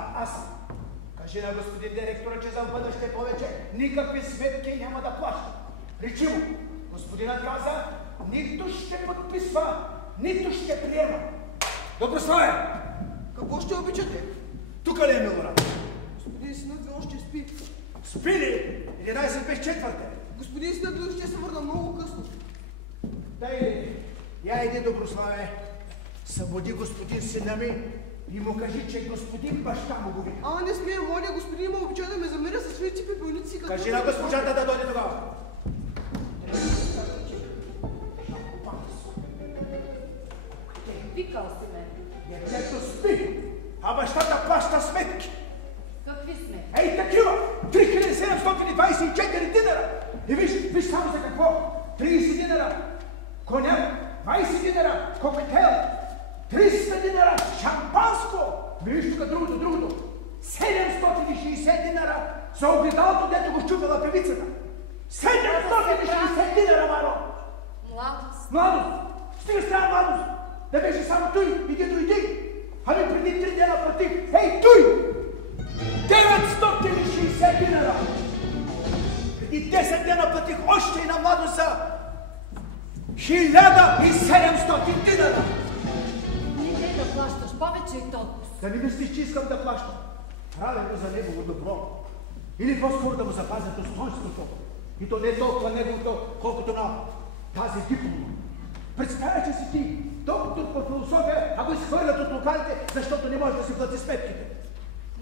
Да, аз съм. Кажи на господин директора, че за в бъдеще повече никакви сметки няма да плаща. Речи му, господинът каза, нито ще подписва, нито ще приема. Доброславе! Какво ще обичате? Тук ли е Милорад? Господин синът ви още спи. Спи ли? 11 без четвърте. Господин синът ви ще се върна много късно. Дай, я иди, Доброславе. Събуди господин сина ми и му кажи, че господин баща му го види. Не смея, моля, господин има обича да ме замеря със своите пепелници. Кажи на госпожата да дойде тогава. Викал си ме. Детето спи, а бащата плаща сметки. Какви сметки? Ей, такива! 3724 динара! И виж само за какво? 30 динара коняк, 20 динара коктейл, 300 динара шампанско. Виж тук другото. 760 динара за огледалото, дето го щупила певицата. 760 динара, Маро! Младост! Стига с тази младост! Да беше само той, иди дойди! Ами преди 3 дена платих, ей, той! 960 динара! Преди 10 дена платих още и на младост за 1700 динара! Не да плащаш повече и толкова. Да не мислиш, че искам да плащам. Правя го за негово добро. Или по-скоро да му запазя достоинството. И то не толкова неговото, колкото на тази диплома. Представя, че си ти доктор по философия, а го изхвърлят от локалите, защото не може да си плати сметките.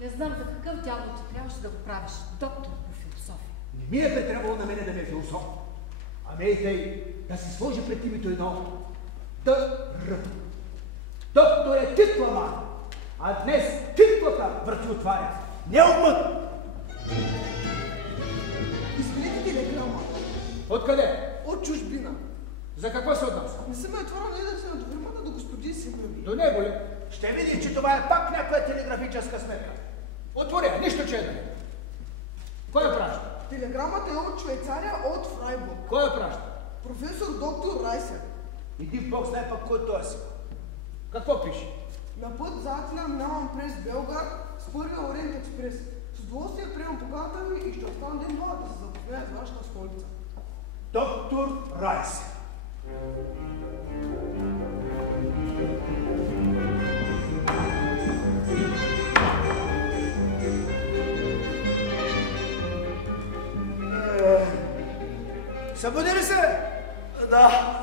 Не знам за какъв дявол ти трябваше да го правиш доктор по философия. Не ми е трябвало на мене да ме е философ. Ами и тъй да си сложи пред името едно Д.Р. Доктор е титлама, а днес титлата врати отваря. Не умът! Извинете телеграма. Откъде? От чужбина. За какво се отнася? Не съм отворил да се на фирмата до господин Симеони. До него ли? Ще види, че това е пак някоя телеграфическа сметка. Отворя, нищо че е да не. Кой я праща? Телеграмата е от Швейцария, от Фрайбург. Кой я праща? Професор доктор Райсер. Иди Бог знае пак кой той си. Какво пише? На път за Атина минавам през Белград с първия Ориент експрес. С удоволствие приемам поканата ви и ще остана ден-два да се запозная с вашата столица. Доктор Райс. Събуди ли се? Да.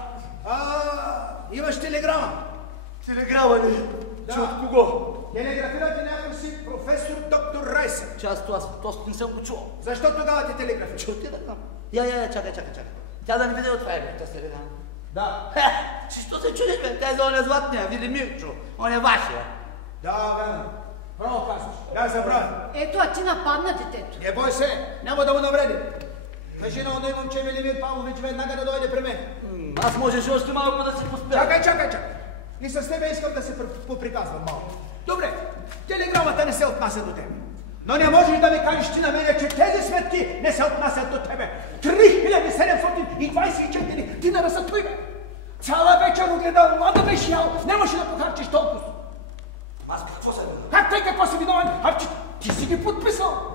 Имаш телеграма? Телеграма ли? Да. Че от кого? Телеграфирате някой си професор доктор Райсън. Част аз не съм го чувал. Защо тогава ти телеграфираш? Чу телеграма. Я, чакай. Тя да не види от Фрайбург, тази телеграма. Да. Що се чудиш, бе? Тя е за оня златния, види Мирчо. Он е вашия. Да, верно. Право казваш. Да, забравя. Ето, а ти нападна детето. Не бой се, няма да му навреди. Кажи на оно момче Велимир Павлович веднага да дойде при мен. Аз можеше още малко да се поспя. Чакай. И с тебе искам да се поприказвам малко. Добре, телеграмата не се отнася до тебе. Но не можеш да ми кажеш ти на мене, че тези сметки не се отнасят до тебе. 3724 динара са твои. Цяла вечер го гледал, млада беше ял, нямаше да похарчиш толкова. Аз какво се виновен? Как тъй, какво си виновен? Ти си ги подписал.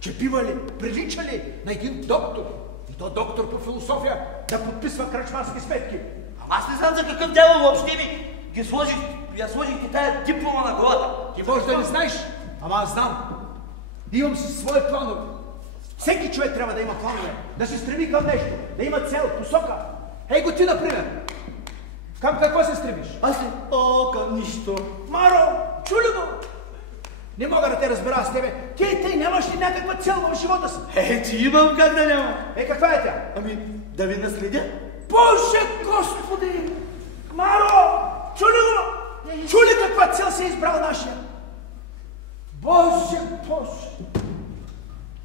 Че бива ли, прилича ли на един доктор, и то доктор по философия, да подписва кръчмарски сметки? Аз не знам за какъв дявол въобще ми я сложих ти тая диплома на главата. Ти може да не знаеш, ама аз знам. Имам си свои планове. Всеки човек трябва да има планове, да се стреми към нещо, да има цел, посока. Ей го ти, например. Към какво се стремиш? Аз ли? Към нищо. Маро, чули го? Не мога да те разбера с тебе. Ти нямаш ли някаква цел в живота си? Ти имам как да няма. Каква е тя? Ами, да ви наследя? Боже Господи! Маро! Чули го? Чули каква цел се е избрал нашия? Боже!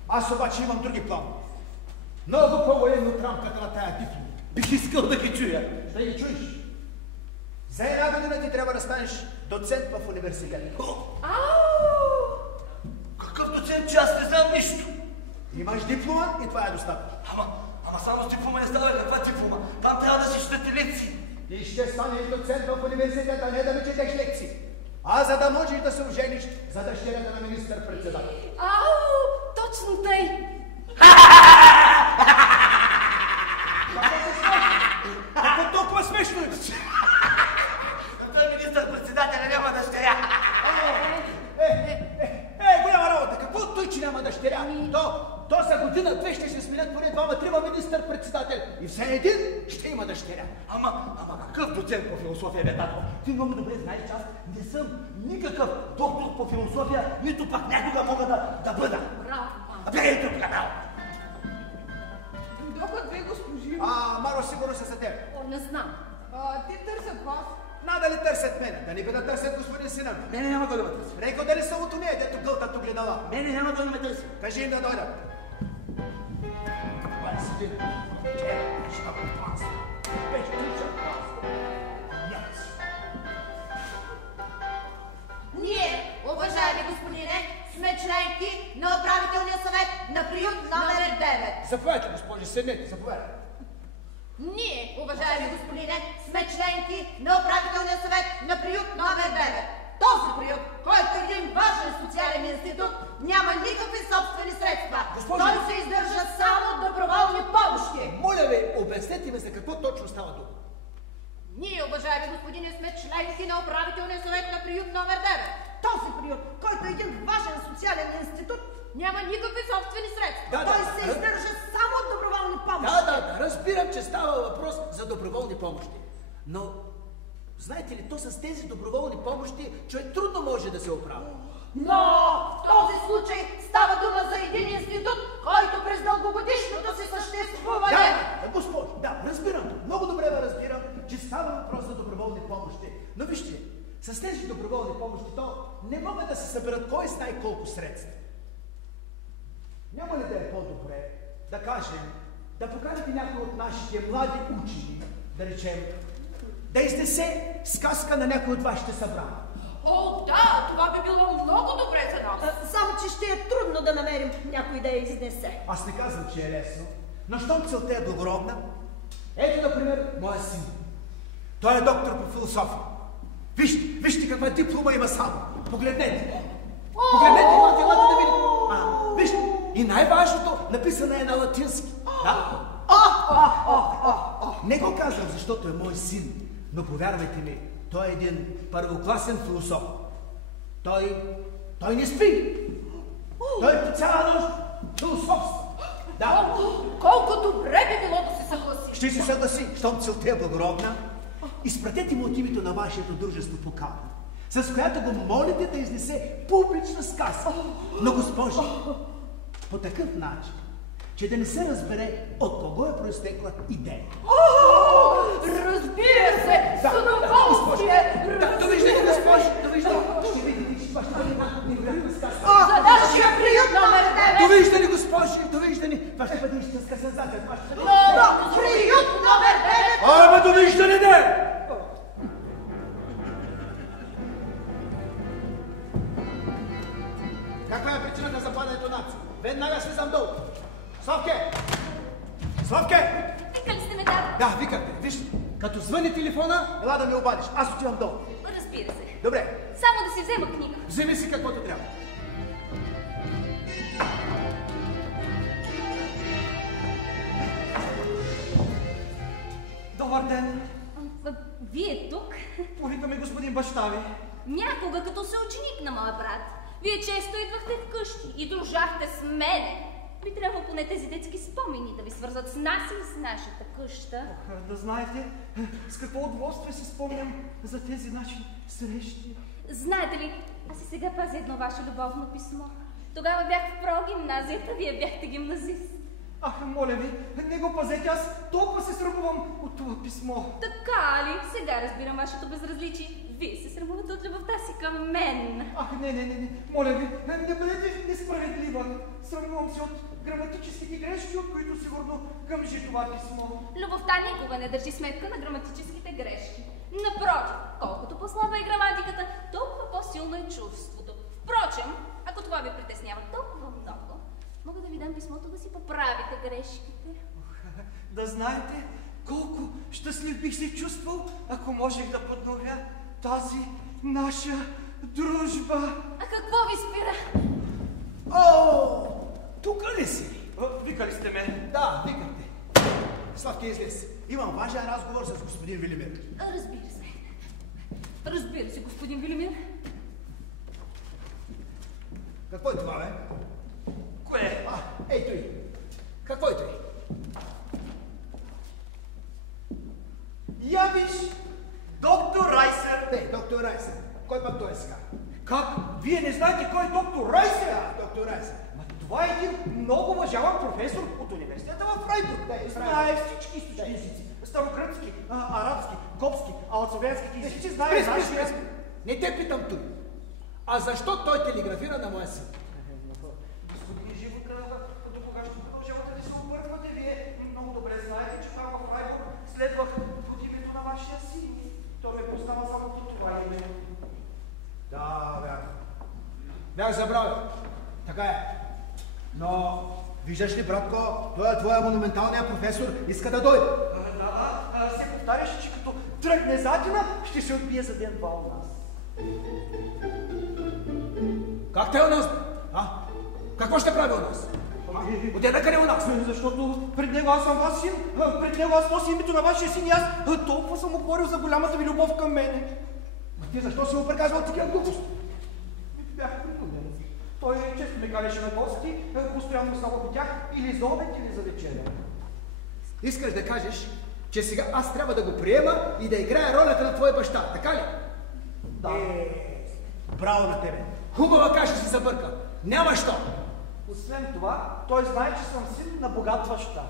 Аз обаче имам други планове. Много по-военно от рамката на тая диплома. Бих искал да ги чуя. Ще ги чуеш. За една година ти трябва да станеш доцент в университет. Какъв доцент, че аз не знам нищо? Имаш диплома и това е достатъчно. Ама само с диплома не става. Каква диплома? Там трябва да си четете лекции. Ти ще станеш доцент в университета, не да ми четеш лекции. А за да можеш да се ожениш за дъщерята на министър-председател. Ау, точно тъй. Какво толкова смешно е? Той министър-председателя няма дъщеря. Голяма работа. Какво той, че няма дъщеря? То за година-две ще се сменят поне двама-трима министър-председател и все един ще има дъщеря. Ама какъв доцент по философия, бе, татко? Ти много добре знаеш, че аз не съм никакъв доктор по философия, нито пак някога мога да бъда. Браво, мама. Бе, тук, браво! Дойдоха две госпожи. Маро, сигурно са за теб. О, не знам. Те търсят вас. Надали търсят мене, да ни да търсят господин сина ми. Мене няма кой да ме търси. Рейко дали са от уния, дето гълтат огледала. Мене няма кой да ме търси. Кажи им да дойдат. Ние, уважаеми господине, сме членки на управителния съвет на приют номер 9. Заповядайте, госпожи, седнете, заповядайте. Ние, уважаеми господине, сме членки на управителния съвет на приют номер 9. Този приют, който е един важен социален институт, няма никакви собствени средства. Госпожо! Той се издържа само от доброволни помощи. Моля ви, обяснете ми за какво точно става дума. Ние, уважаеми господине, сме членки на управителния съвет на приют номер 9. Този приют, който е един важен социален институт, няма никакви собствени средства. Той се издържа само от доброволни помощи. Да, разбирам, че става въпрос за доброволни помощи. Но, знаете ли, то с тези доброволни помощи човек трудно може да се оправи. Но в този случай става дума за един институт, който през дългогодишното си съществуване... Госпожо, разбирам. Много добре да разбирам, че става въпрос за доброволни помощи. Но вижте, с тези доброволни помощи то не могат да се съберат кой знае колко средства. Няма ли да е по-добре да кажем, да поканите някой от нашите млади учени, да речем, да изнесе сказка на някой от вашите събрания? О, да, това би било много добре за нас. Само, че ще е трудно да намерим някой да я изнесе. Аз не казвам, че е лесно, но щом целта е благородна, ето, например, моя син. Той е доктор по философия. Вижте каква диплома има само. Погледнете. Погледнете, елате да видите. Вижте, и най-важното, написано е на латински. Да? Не го казвам, защото е мой син, но повярвайте ми, той е един първокласен философ. Той не спи. Той по цяла нощ философства. Да. Колко добре би било да се съгласи. Ще се съгласи, щом целта е благородна. Изпратете му от името на вашето дружество покана, с която го молите да изнесе публична сказка. Но, госпожи, по такъв начин, че да не се разбере от кого е произтекла идея. Разбира се, с удоволствие. Довиждане, госпожи, довиждане. Ще видите, че това ще бъде една невероятна сказка. За нашия приют номер 9. Довиждане, госпожи, довиждане. Това ще бъде истинска сензация. Приют номер 9. Ама довиждане, не! Каква е причината за падането нация? Веднага слизам долу. Славке! Славке! Викали сте ме, да? Да, викате. Вижте, като звъни телефона, ела да ме обадиш. Аз отивам долу. Разбира се. Добре, Само да си взема книга. вземи си каквото трябва. Добър ден! Вие тук? Повикаме господин баща ви. Някога, като съученик на моя брат, вие често идвахте вкъщи и дружахте с мене. Би трябвало поне тези детски спомени да ви свързват с нас и с нашата къща. Да знаете, с какво удоволствие си спомням за тези наши срещи. Знаете ли, аз и сега пазя едно ваше любовно писмо. Тогава бях в прогимназията, вие бяхте гимназист. Ах, моля ви, не го пазете, аз толкова се срамувам от това писмо. Така ли? Сега разбирам вашето безразличие. Вие се срамувате от любовта си към мен. Ах, не, моля ви, не бъдете несправедлива. Срамувам се от граматическите грешки, от които сигурно гъмжи това писмо. Любовта никога не държи сметка на граматическите грешки. Напротив, колкото по-слаба е граматиката, толкова по-силно е чувството. Впрочем, ако това ви притеснява толкова много, мога да ви дам писмото да си поправите грешките. Да знаете колко щастлив бих се чувствал, ако можех да подновя тази наша дружба. А какво ви спира? О, тук ли си? Викали сте ме? Да, викате. Славки, излез. Имам важен разговор с господин Велимир. Разбира се. Разбира се, господин Велимир. Какво е това, бе? Кое? Ей той. Какво е той? Я виж, доктор Райсер. Доктор Райсер. Кой пък той е сега? Как? Вие не знаете кой е доктор Райсер? Доктор Райсер. Това е един много уважаван професор от университета в Фрайбург. Знае всички източни езици. Старогръцки, арабски, гопски, алцовенски езици. Знае нашия... Не те питам тук. А защо той телеграфира на моя син? Господин Живота, до кога ще продължавате да се обърквате? Вие много добре знаете, че там в Фрайбург следвах под името на вашия син. Той ме познава само по това име. Да, вярно. Бях забравил. Така е. Но, виждаш ли, братко, той е твоя монументалният професор, иска да дойде. Се повтаряше, че като тръгне задина, ще се отбие за ден-два у нас. Как те е у нас, бе? Какво ще прави у нас? Отде да къде у нас? Защото пред него аз съм ваш син, пред него аз нося името на вашия син и аз толкова съм говорил за голямата ви любов към мене. Ти защо си му приказвал такива глупости? Бях принуден. Той често ме канеше на гости, постоянно само по тях или за обед, или за вечеря. Искаш да кажеш, че сега аз трябва да го приема и да играя ролята на твоя баща, така ли? Да. Браво на тебе. Хубава каша си забърка. Няма що. Освен това, той знае, че съм син на богат баща.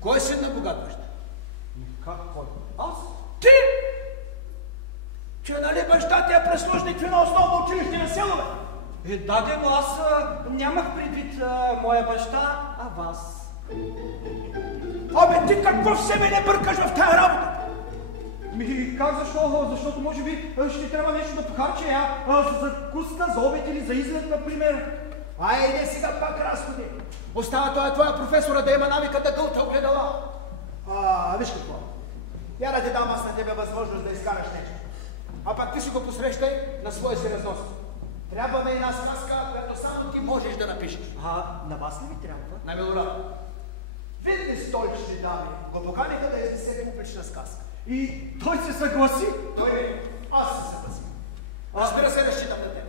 Кой е син на богат баща? Как кой? Аз? Ти! Че нали баща ти е прислужник в едно основно училище на село, бе? Да, но аз нямах предвид моя баща, а вас. Абе, ти какво в себе не бъркаш в тая работа? Как защо? Защото може би ще трябва нещо да похарча за закуска, за обед или за излет, например. Айде сега пак разходи. Остава това твоя професора да има навика да гълта огледала. Виж какво. Я да ти дам аз на тебе възможност да изкараш нещо. А пак ти си го посрещай на своя си разноски. Трябва ме една сказка, която само ти можеш да напишеш. На вас ли ми трябва? На Милорад. Видни столични дами го поканиха да изнесе публична сказка. И той се съгласи? Аз се съгласих. Разбира се, разчитам на теб.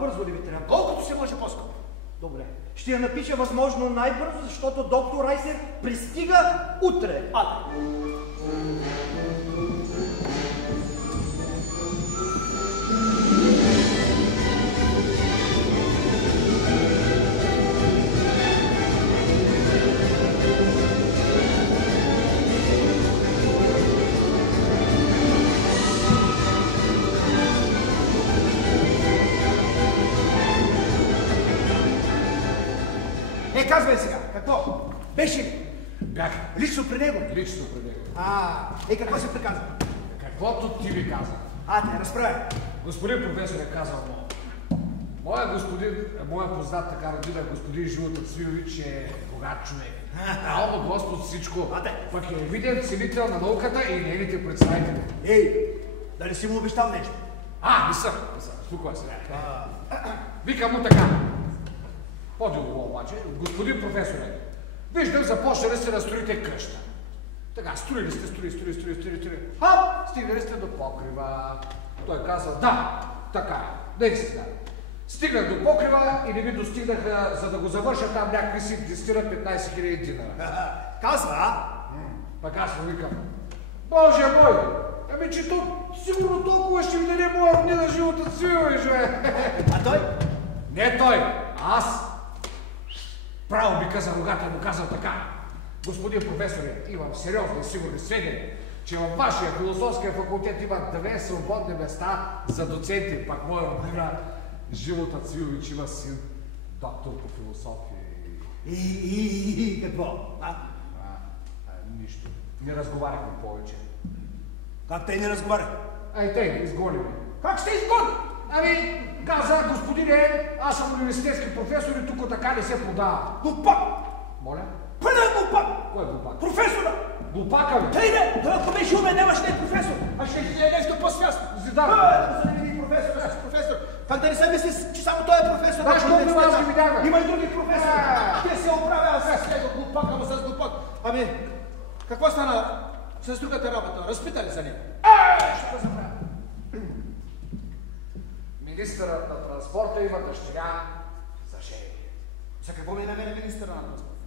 Бързо ли ви трябва? Колкото се може по-скоро. Добре. Ще я напиша възможно най-бързо, защото доктор Райсер пристига утре. Казвай сега, какво? Беше ли? Бях. Лично при него? Лично при него. Какво се приказва? Каквото ти ви каза. Те разправя. Господин професор е казал много. Моя познат така родина, господин Живота Цвилович е богат човек. Дал Господ всичко. Пък е виден ценител на науката и нейните представители. Дали си му обещал нещо? Не съм. Спокой сега. Викам му така. По-дълго обаче, господин професоре, виждам, започнали сте да строите къща. Така, строили сте. Стигнали сте до покрива. Той казал, да, така е, наистина. Стигнах до покрива и не ми достигнаха, за да го завърша там някакви си 10-15 хиляди динара. Казва, Пък аз му викам, Боже мой, че тук сигурно толкова ще ми даде моя роднина Живота Цвилович, бе. А той? Не той, аз. Право бика за рогата му казал така. Господин професоре, имам сериозни и сигурни сведения, че във вашия философския факултет има 2 свободни места за доценти. Пак моя роднина Живота Цвилович има син, доктор по философия. И какво? Нищо. Не разговаряхме повече. Как те не разговарят? Те изгони ме. Как ще изгони? Каза, господине, аз съм университетски професор и тук така не се подава. Глупак! Моля? Пълен глупак! Кой е глупак? Професора! Глупака ли? Той ако беше умен, нямаш да е професор, а ще е нещо по-свясно. Зидар! Да се не види професора, Как да не се мисли, че само той е професор? Да, що би аз ги видях? Има и други професори. Ще се оправя с него глупак, ама с глупак. Ами, какво стана с другата работа? Разпита ли за него? Ще го забравя. Министърът на транспорта има дъщеря за жени. За какво ми намери министъра на транспорта?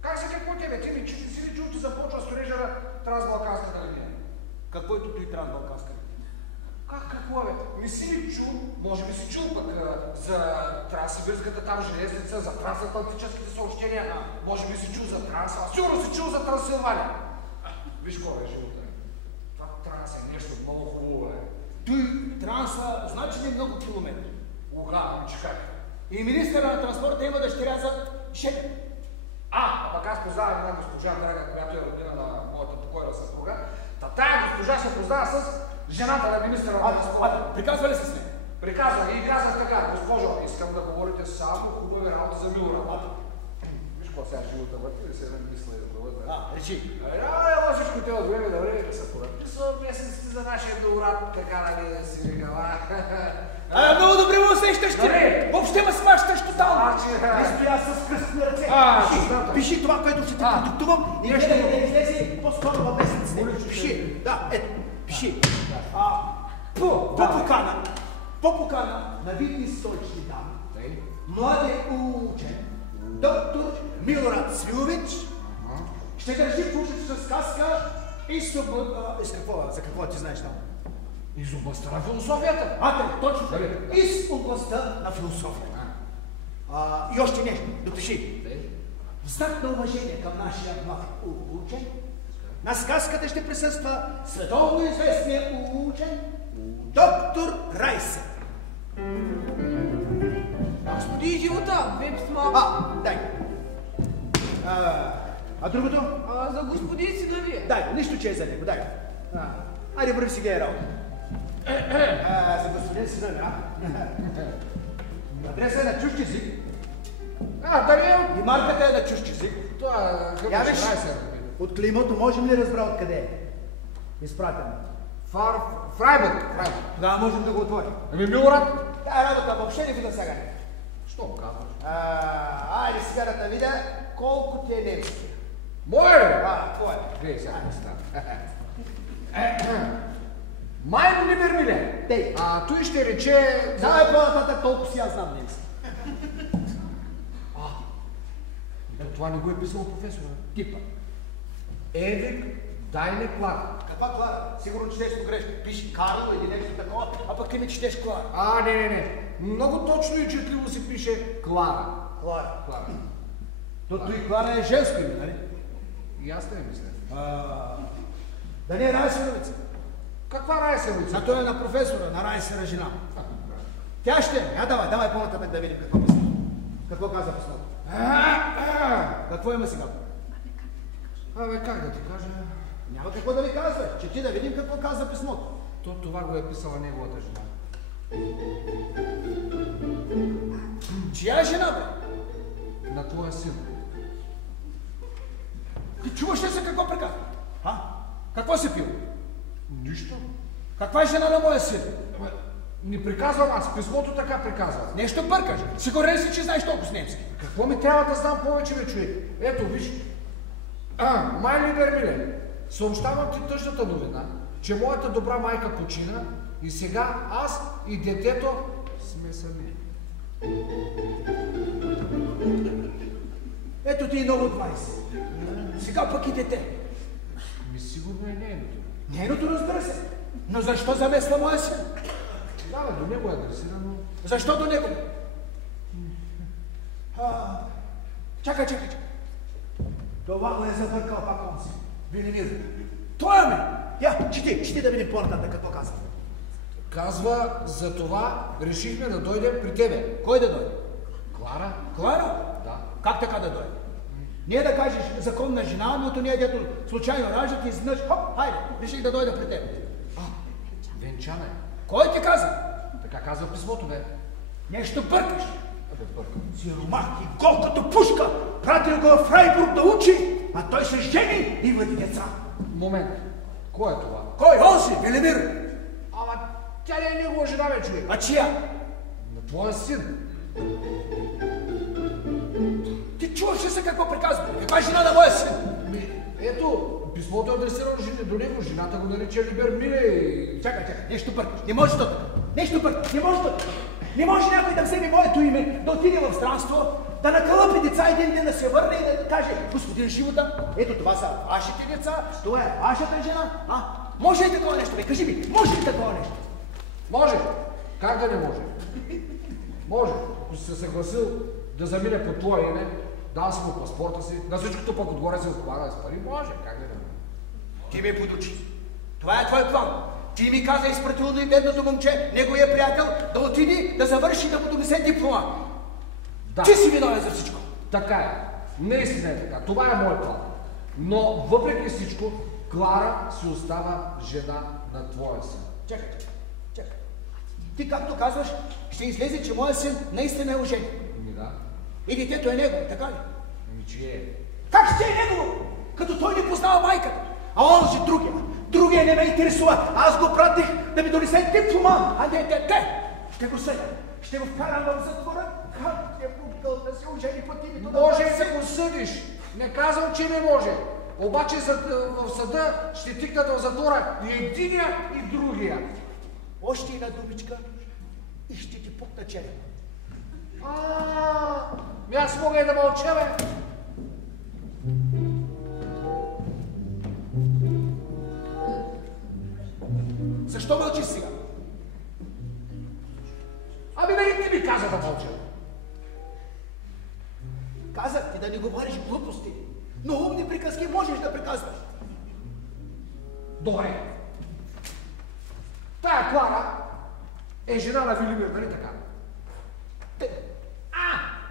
Как се какво тебе? Ти не си ли чул, че започва строежа на Трансбалканската линия? Какво е тук и Трансбалканска линия? Какво бе? Не си ли чул? Може би си чул пък за Транссибирската там железница, за трансатлантическите съобщения. Може би си чул за Транс. Сигурно си чул за Трансилвания. Виж какво е живота. Това Транс е нещо много хубаво, е. Той Транса значи ли много километри? Че как? И министъра на транспорта има дъщеря за жени. Пък аз познавам една госпожа Драга, която е родина на моята покойна съпруга. Тая госпожа се познава с жената на министъра на транспорта. Приказва ли се с нея? Приказва и казах така: госпожо, искам да говорите само хубави работа за Милорад. Виж какво сега живота върти, да се намисля и главата. Речи. Ела всичко те от време на време да се подписва месеците за нашия Милорад, така нали си викала. Много добре му усещаш ти! Въобще ме смащаш тотално! Стоя с кръстни ръце. Пиши това, което ще те продуктувам и ще да излезе по-скоро във месеците. Пиши. Да, ето. Пиши. По покана на видни столични дами, млади учен, доктор Милорад Свилович, ще държи пушечна сказка и за какво ти знаеш там? Из областта на философията. Точно. Из областта на философията. И още нещо, допиши. В знак на уважение към нашия млад учен, на сказката ще присъства световно известният учен доктор Райсер. Господи живота, две писма. Дай. Другото? За господин Синавие. Дай, нищо, че е за него, дай. Айде, върви си гей работа. За господин Синавие, Адреса е на чужд език. И марката е на чужд език. Това е Райсер. От клеймото можем ли разбра откъде е? Изпратено. Фрайбург. Тогава можем да го отворим. Милорад? Тая работа въобще не видя сега. Що го казваш? Айде сега да видя колко ти е немски. Мое! Твое. Вие сега не става. Майн Либермиле. Той ще рече... Давай по-нататък, толкова си аз знам немски. Това не го е писал професора. Типа. Евик Дайне Клара. Каква Клара? Сигурно четеш погрешно. Пиши Карло или нещо такова, а пък ти ми четеш Клара. Не. Много точно и четливо се пише Клара. Клара. Тото и Клара е женско име, нали? И аз не мисля. Да не е Райсеровица. Каква Райсеровица? На той е на професора, на Райсера жена. Тя ще е. Давай по-нататък да видим какво мисли. Какво каза писмото? Какво има сега? Как да ти кажа? Няма какво да ви казва. Чети да видим какво казва писмото. Това го е писала неговата жена. Чия е жена, бе? На твоя син. Ти чуваш ли се какво приказва? Какво си пил? Нищо. Каква е жена на моя син? Не приказвам аз, писмото така приказва. Нещо бъркаш. Сигурен си, че знаеш толкова с немски. Какво ми трябва да знам повече, бе, човек? Ето, виж. Май Либермиле, съобщавам ти тъжната новина, че моята добра майка почина и сега аз и детето сме сами. Ето ти и ново 20. Сега пък и дете. Сигурно е нейното. Нейното, разбира се. Но защо замесва моя син? До него е адресирано. Защо до него? Чакай. Това го е забъркал пак он си. Велимир. Това ме! Чети да видим по-нататък какво казва. Казва, за това решихме да дойдем при тебе. Кой да дойде? Клара. Клара? Да. Как така да дойде? Не да кажеш законна жена, но ние дето случайно раждат и изведнъж, хайде, реших да дойда при теб. Венчана е. Кой ти каза? Така казва писмото, бе. Нещо бъркаш. Бъркам. Сиромах и гол като пушка. Пратил го в Фрайбург да учи, а той се жени и има деца. Момент. Кой е това? Кой? Он си, Велимир. Тя не е негова жена, бе, човек. А чия? На твоя син. Ти чуваш ли се какво приказва? Каква е жена на моя син? Ето, писмото е адресирано до него, жената го нарича Либер Миле. Чакай, нещо бъркаш. Не може да. Нещо бъркаш. Не може да. Не може някой да вземе моето име, да отиде в странство, да накълъпи деца един ден да се върне и да каже: господин Живота, ето това са вашите деца, това е вашата жена. Може ли такова нещо? Бе, кажи ми, може ли такова нещо? Може. Как да не може? Може. Ако си се съгласил да замине по твое име, дал си му паспорта си, на всичкото пък отгоре се отклага с пари, може. Как да не може? Ти ме подучи. Това е твой план. Ти ми каза изпратилно и бедното момче, неговия приятел, да отиди, да завърши, да му донесе диплома. Да. Ти си виновен за всичко. Така е. Наистина е така. Това е моят план. Но въпреки всичко, Клара си остава жена на твоя син. Чакай. Ти както казваш, ще излезе, че моят син наистина е оженен. Да. И детето е негово, така ли? Че е. Как ще е негово? Като той не познава майката. А он же другия. Другия не ме интересува. Аз го пратих да ми донесе диплома, а не дете. Ще го съдя. Ще го вкарам в затвора. Как е пукал да се ожени по името на Може и да го съдиш. Не казвам, че не може. Обаче в съда ще тикнат в затвора и единия, и другия. Още една думичка и ще ти пукна черепа. Аз мога и да мълча, бе. Защо мълчиш сега? Ами нали ти ми каза да мълча? Казах ти да не говориш глупости, но умни приказки можеш да приказваш. Добре. Тая Клара е жена на Велимир, нали така?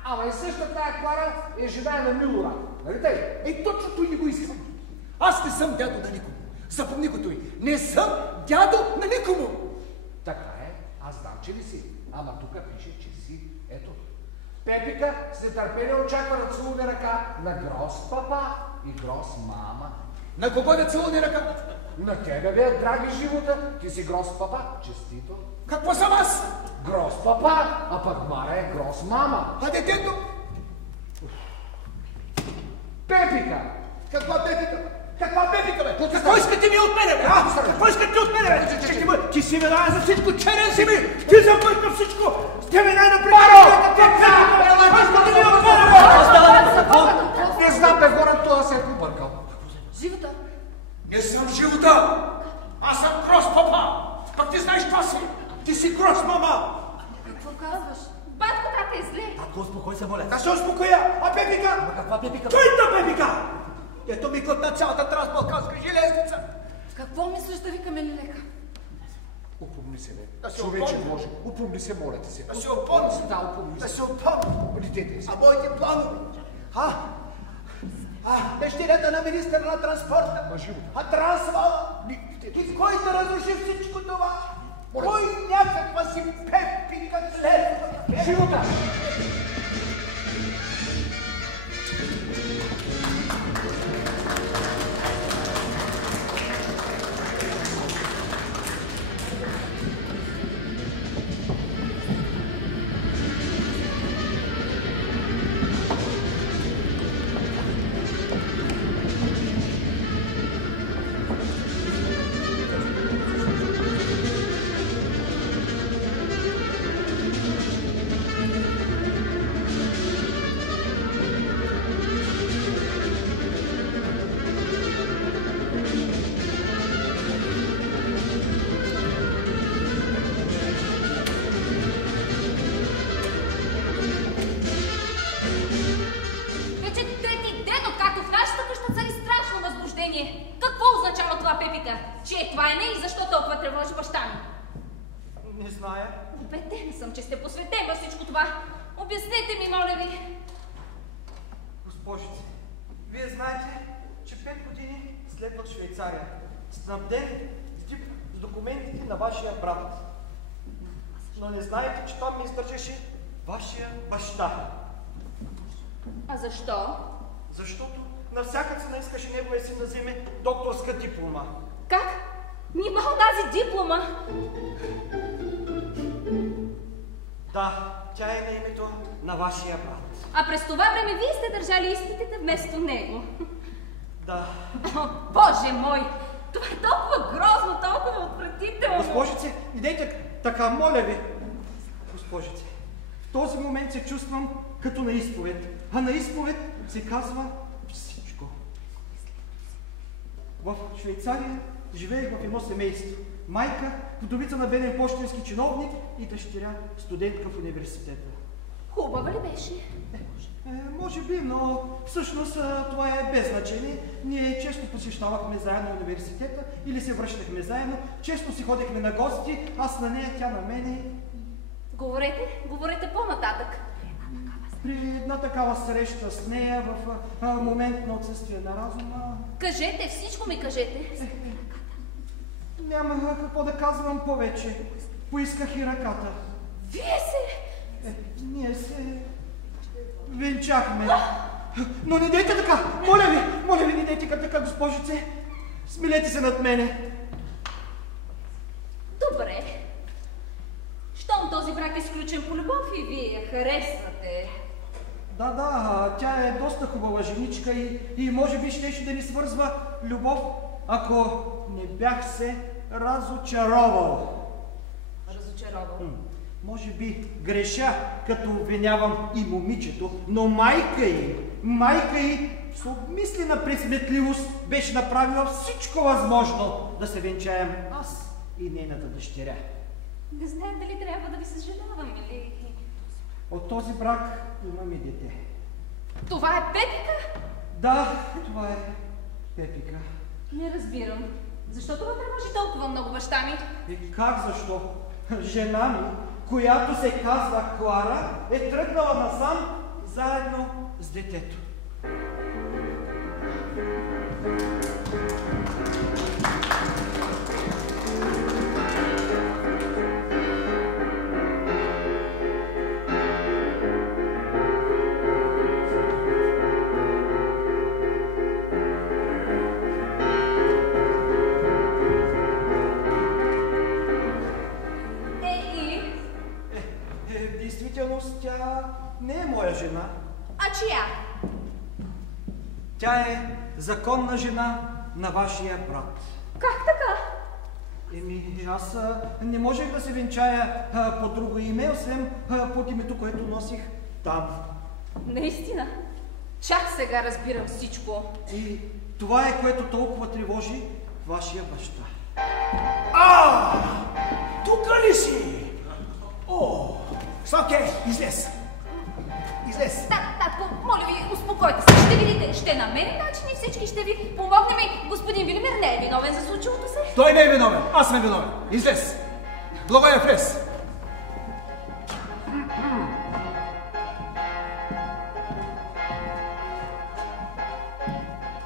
Ама и същата тая Клара е жена на Милорад, нали тъй? Точно той не го искам. Аз не съм дядо на никому. Запомни го той. Не съм дядо на никому. Така е, аз знам, че не си. Ама тук пише, че си. Ето. Пепика с нетърпение очаква да целуне ръка на Грос папа и Грос мама. На кого да целуне ръка? На тебе, бе, драги Живота. Ти си Грос папа. Честито. Какво съм аз? Грос папа, а пък Мара е Грос мама. А детето? Пепика. Каква Пепика? Каква Пепика, бе? Какво искате ми от мене, бе? Какво искате от мене, бе? Ти си виновен за всичко, черен си ми! Ти забърка всичко! Те ми най-напред! Не знам, бе, хора, това се е побъркал. Живота? Не съм Живота! Аз съм Грос папа! Как ти знаеш това си? Ти си Грос мама! Какво казваш? Батко, тата е зле. Татко, успокой се, моля. Да се успокоя! А Пепика? Ама каква Пепика? Чуйте, Пепика! Ето ми клътна цялата трансбалканска железница. Какво мислиш да викаме лелека? Упомни се, бе. Да се Човече опомни. Боже. Упомни се, моля ти се. Да се опомни. Да, упомни Да се. се опомни. Детете си. А моите планове? Дъщерята на министъра на транспорта? А Трансвала? И кой да разруши всичко това? Кой някаква си Пепика след? Живота! Убедена съм, че сте посветен във всичко това. Обяснете ми, моля ви. Госпожице, вие знаете, че 5 години следвах Швейцария, снабден с документите на вашия брат. Но не знаете, че там ми издържаше вашия баща. А защо? Защото на всяка цена искаше неговия син да вземе докторска диплома. Как? Нима тази диплома? Да, тя е на името на вашия брат. А през това време вие сте държали изпитите вместо него. Да. О, Боже мой! Това е толкова грозно, толкова отвратително. Госпожице, идейте така, моля ви. Госпожице, в този момент се чувствам като на изповед. А на изповед се казва всичко. В Швейцария живеех в едно семейство. Майка, вдовица на беден пощенски чиновник и дъщеря, студентка в университета. Хубава ли беше? Може би, но всъщност това е без значение. Ние често посещавахме заедно университета или се връщахме заедно. Често си ходихме на гости, аз на нея, тя на мене. Говорете по-нататък. При една такава среща с нея в момент на отсъствие на разума... Кажете, всичко ми кажете. Няма какво да казвам повече. Поисках и ръката. Вие се... Ние се... венчахме. Но не дейте така! Моля ви, не дейте така, госпожице. Смилете се над мене. Добре. Щом този брак е сключен по любов и вие я харесвате. Да, тя е доста хубава женичка и може би щеше да ни свързва любов, ако не бях се разочаровал. Разочаровал? Може би греша, като обвинявам и момичето, но майка й с обмислена пресметливост беше направила всичко възможно да се венчаем аз и нейната дъщеря. Не знаем дали трябва да ви съжалявам или... От този брак имаме дете. Това е Пепика? Да, това е Пепика. Не разбирам. Защо това тревожи толкова много баща ми? И как защо? Жена ми, която се казва Клара, е тръгнала насам заедно с детето. В действителност тя не е моя жена. А чия? Тя е законна жена на вашия брат. Как така? Аз не можех да се венчая по друго име, освен под името, което носих там. Наистина? Чак сега разбирам всичко. И това е, което толкова тревожи вашия баща. Тук ли си? О, Славке, излез. Татко, моля ви, успокойте се. Ще видите, ще намерим начин и всички ще ви помогнем и господин Велимир не е виновен за случилото се. Той не е виновен, аз съм виновен. Излез. Глава влез.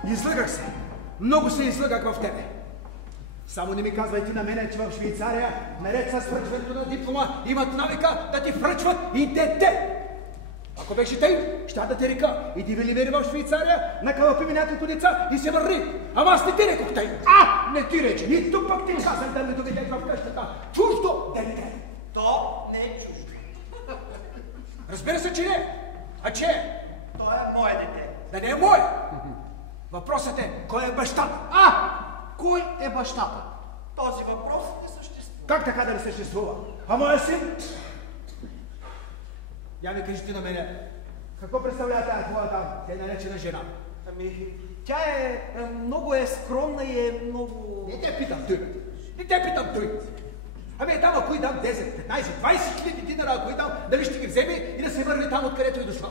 Излъгах се. Много се излъгах в тебе. Само не ми казвайте на мене, че в Швейцария, наред с връчването на диплома, имат навика да ти връчват и дете. Ако беше тъй, ще да те река. Иди Велимир в Швейцария, накълъпи ми няколко деца и се върни. Ама аз не ти рекох тъй. Не ти рече. Нито пък ти казах да ме доведеш в къщата. Чуждо дете. То не е чуждо. Разбира се, че не. А че? То е мое дете. Да не е мое. Въпросът е, кой е бащата? Кой е бащата? Този въпрос не съществува. Как така да не съществува? А моя син? Я ми кажете на мене, какво представлява тази твоя там, те наречена жена? Тя много скромна и е много... Не те питам той. Там ако и дам 10, 15, 20 хиляди динара, ако и дам, дали ще ги вземе и да се върне там, откъдето е дошла?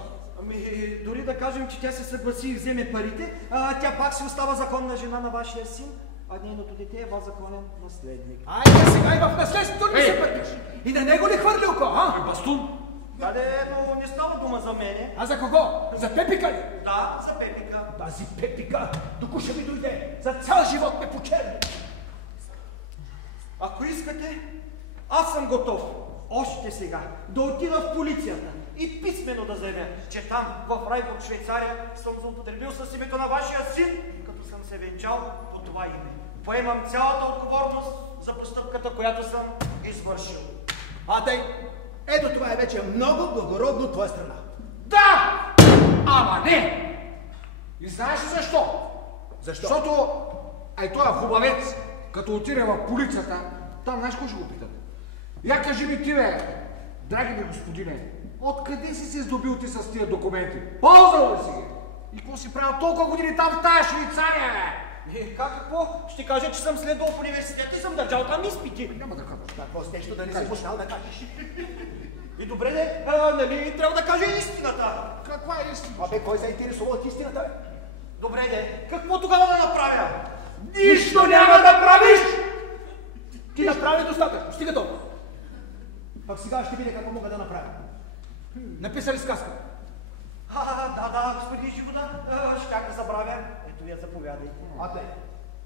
Дори да кажем, че тя се съгласи и вземе парите, тя пак си остава законна жена на вашия син, а нейното дете е ваш законен наследник. Айде сега и в наследството ли се пъркаш? И на него ли хвърли око, Бастун? Да, но не става дума за мене. А за кого? За Пепика ли? Да, за Пепика. Тази Пепика докуша ми дойде. За цял живот ме почерни. Ако искате, аз съм готов още сега да отида в полицията и писмено да заявя, че там, в Фрайбург, Швейцария, съм злоупотребил с името на вашия син, като съм се венчал по това име. Поемам цялата отговорност за постъпката, която съм извършил. Тъй, Ето това е вече много благородно от твоя страна. Да! Ама не! И знаеш ли защо? Защо? Защото той хубавец, като отиде в полицията, там знаеш кой ще го питат? Я кажи ми ти, бе, драги ми господине, откъде си се здобил ти с тия документи? Ползвал ли си ги? И какво си правил толкова години там в тая Швейцария, бе? Какво? Ще кажа, че съм следвал в университета и съм държал там изпити. Няма да кажеш. Какво с нещо да не си почнал да кажеш? И добре де, нали, трябва да кажа истината. Каква е истина? Абе, кой заинтересува от истината, бе? Добре де, какво тогава да направя? Нищо няма да правиш! Ти направи достатъчно, стига толкова. Пак сега ще видя какво мога да направя. Написали сказка. Да, господин Живода, щях да забравя. Ето я, заповядай. Ате,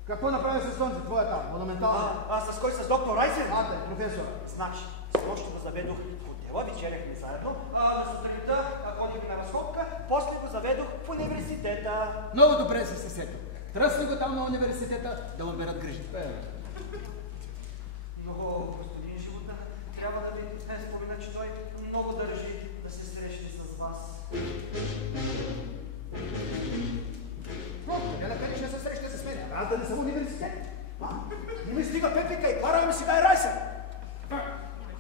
какво направи с слънце, твоята монументална? С кой? С доктор Райсен? Ате, професора. Значи, с нощ го заведох в хотела, вечеряхме заедно, на сутринта ходихме на разходка, после го заведох в университета. Много добре си се сетил. Тръсни го там на университета да му берат грижите. Но, господин Живода, трябва да ви спомена, че той много държи да се срещне с вас. Не да кажеш, не се среща с мен. Аз да не съм университет. Не ми стига Пепика и караме сега и Райсен.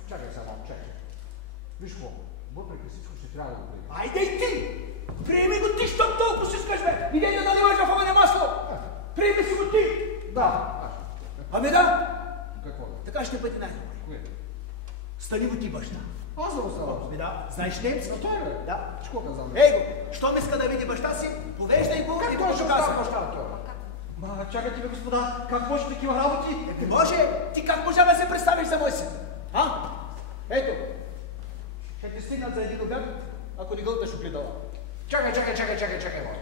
Чакай сега, чакай. Виж какво, въпреки всичко ще трябва да го приема. Айде и ти! Приеми го ти, щом толкова си скаш, бе! Видей да наливаш в огъня масло! Приеми си го ти! Да. Ами да! Какво? Така ще бъде най-добре. Кое? Стани го ти баща. Аз да го ставам. Ами да, знаеш немски? А той, бе? Да. Що казвам? Ей го, щом иска да види баща си, повеждай го Как и той го ще казва. става баща, той? Чакайте ме, господа, как може такива работи? Не може! Ти как можа да се представиш за мой син? А? Ето. Ще ти стигнат за един обяд, ако не гълташ огледала. Чакай, бе.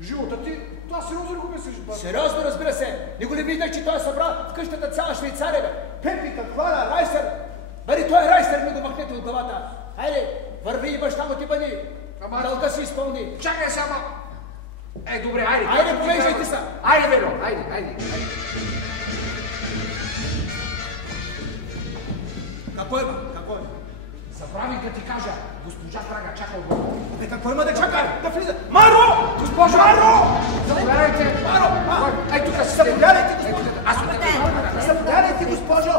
Живота ти, това сериозно ли го мислиш, бе? Сериозно, разбира се. Не го ли виждах, че той е събрал в къщата цяла Швейцария, бе? Пепи, каква Райсер? Бъди той Райсер, ми го махнете от главата. Хайде, върви и баща му ти бъди. Ама дълга си изпълни. Чакай сега, добре, айде. Айде, повеждайте се. Айде, Вело, айде. Какво има? Забравих да ти кажа, госпожа Драга чака отгоре. Бе, какво има да чака? Да влиза. Маро! Госпожо! Маро! Заповядайте! Маро! Ей, тук си. Заповядайте, госпожо! Аз Заповядайте, госпожо!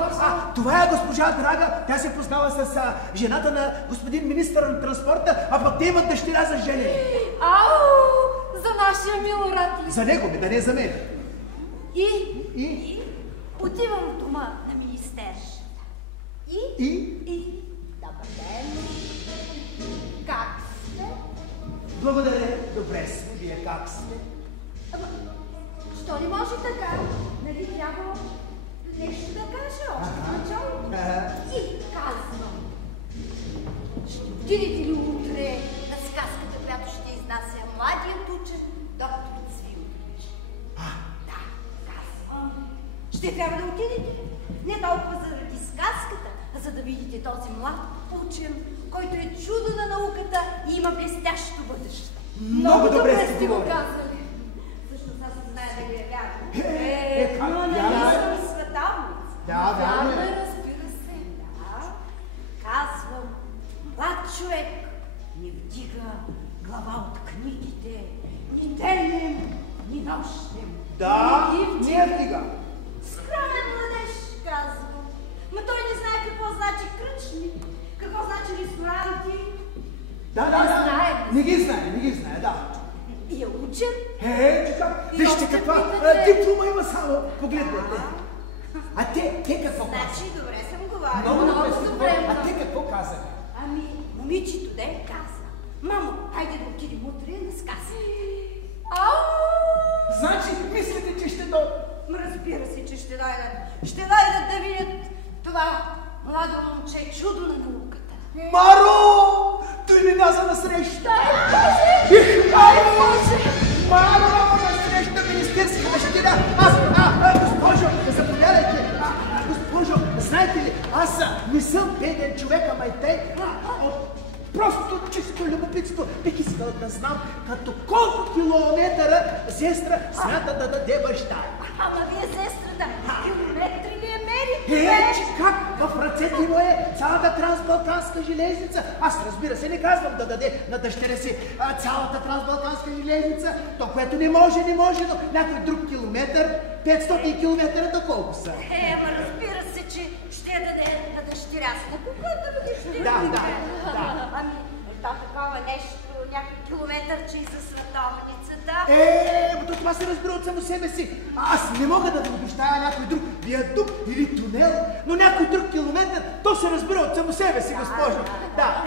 Това е госпожа Драга. Тя се познава с жената на господин министър на транспорта, а пък те имат дъщеря за жене. Ау! За нашия Милорад ли? За него, бе, да не е за мен. И отивам в дома на министершата. И добър ден. Как сте? Благодаря. Добре сме. Вие как сте? Ама, що ли може така? Нали трябва нещо да кажа още в началото? И казвам. Ще отидете ли утре на сказката, която ще изнася младият учен доктор Цвилович? Да, казвам. Ще трябва да отидете. Не толкова заради сказката, а за да видите този млад учен, който е чудо на науката и има блестящо бъдеще. Много добре сте го говорили. казали. Всъщност аз не знае дали е вярно. как? Но Вярно е. съм светалница. Да, вярно е. Разбира се. Да, казвам, млад човек не вдига глава от книгите, ни денем, ни нощем. Да, не я вдига. Скромен младеж, казвам. Но той не знае какво значи кръчми, какво значи ресторанти. Да. Не ги знае, да. И е учен. Чакай, вижте каква диплома има само. Погледнете. А те какво казват? Значи, добре съм говорила. Много добре. А те какво казаха? Ами, момичето де каза. Мамо, хайде да отидем утре на сказка. Значи, мислите, че ще дойдат? Разбира се, че ще дойдат. Ще дойдат да видят това младо момче, чудо на науката. Маро! Той ми мяза на среща. Маро! На среща министерска дъщеря. Госпожо, заповядайте. Госпожо, знаете ли, аз не съм беден човек, ама и те. Просто чисто любопитство. Бих искал да знам като колко километъра сестра смята да даде баща. Ама вие, сестрата, километри ли е мерите? Че как? В ръцете му е цялата трансбалканска железница. Аз разбира се не казвам да даде на дъщеря си цялата трансбалканска железница. То, което не може, но някой друг километър, 500 километра, до колко са? Ама разбира се, че ще даде на дъщеря си. На каквото да Да. Ами, такова нещо, някой километърче и за световницата. Това се разбира от само себе си. Аз не мога да ви обещая някой друг виадук или тунел, но някой друг километър, то се разбира от само себе си, госпожо. Да.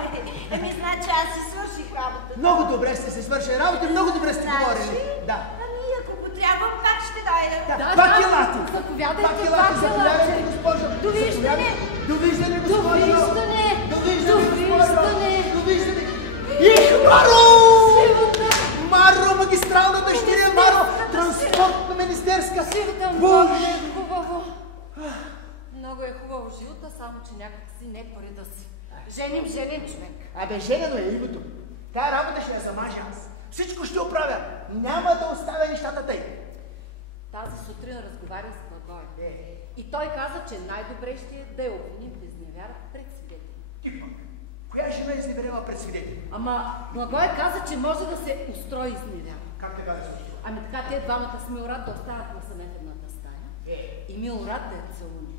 Значи аз си свърших работа. Много добре сте се свършили работа, много добре сте говорили. Да. Ами, ако го трябва, пак ще дойда. Пак елате. Заповядайте, госпожо. Довиждане. Довиждане, госпожо. Довиждане. Маро, магистрална дъщеря, Маро, транспортна министерска. Боже! Хубаво. Много е хубаво живота, само че някак си не по реда си. Женим човек. Абе, женено е името. Тая работа ще я замажа аз. Всичко ще оправя. Няма да оставя нещата тъй. Тази сутрин разговаря с Благой. И той каза, че най-добре ще е да я обвини в изневяра пред свидетели. Ти пък, коя жена изневерява пред свидетели? Ама Благой каза, че може да се устрои изневяра. Как така да се устрои? Ами така, те двамата с Милорад да остават насаме в едната стая. И Милорад да я целуни.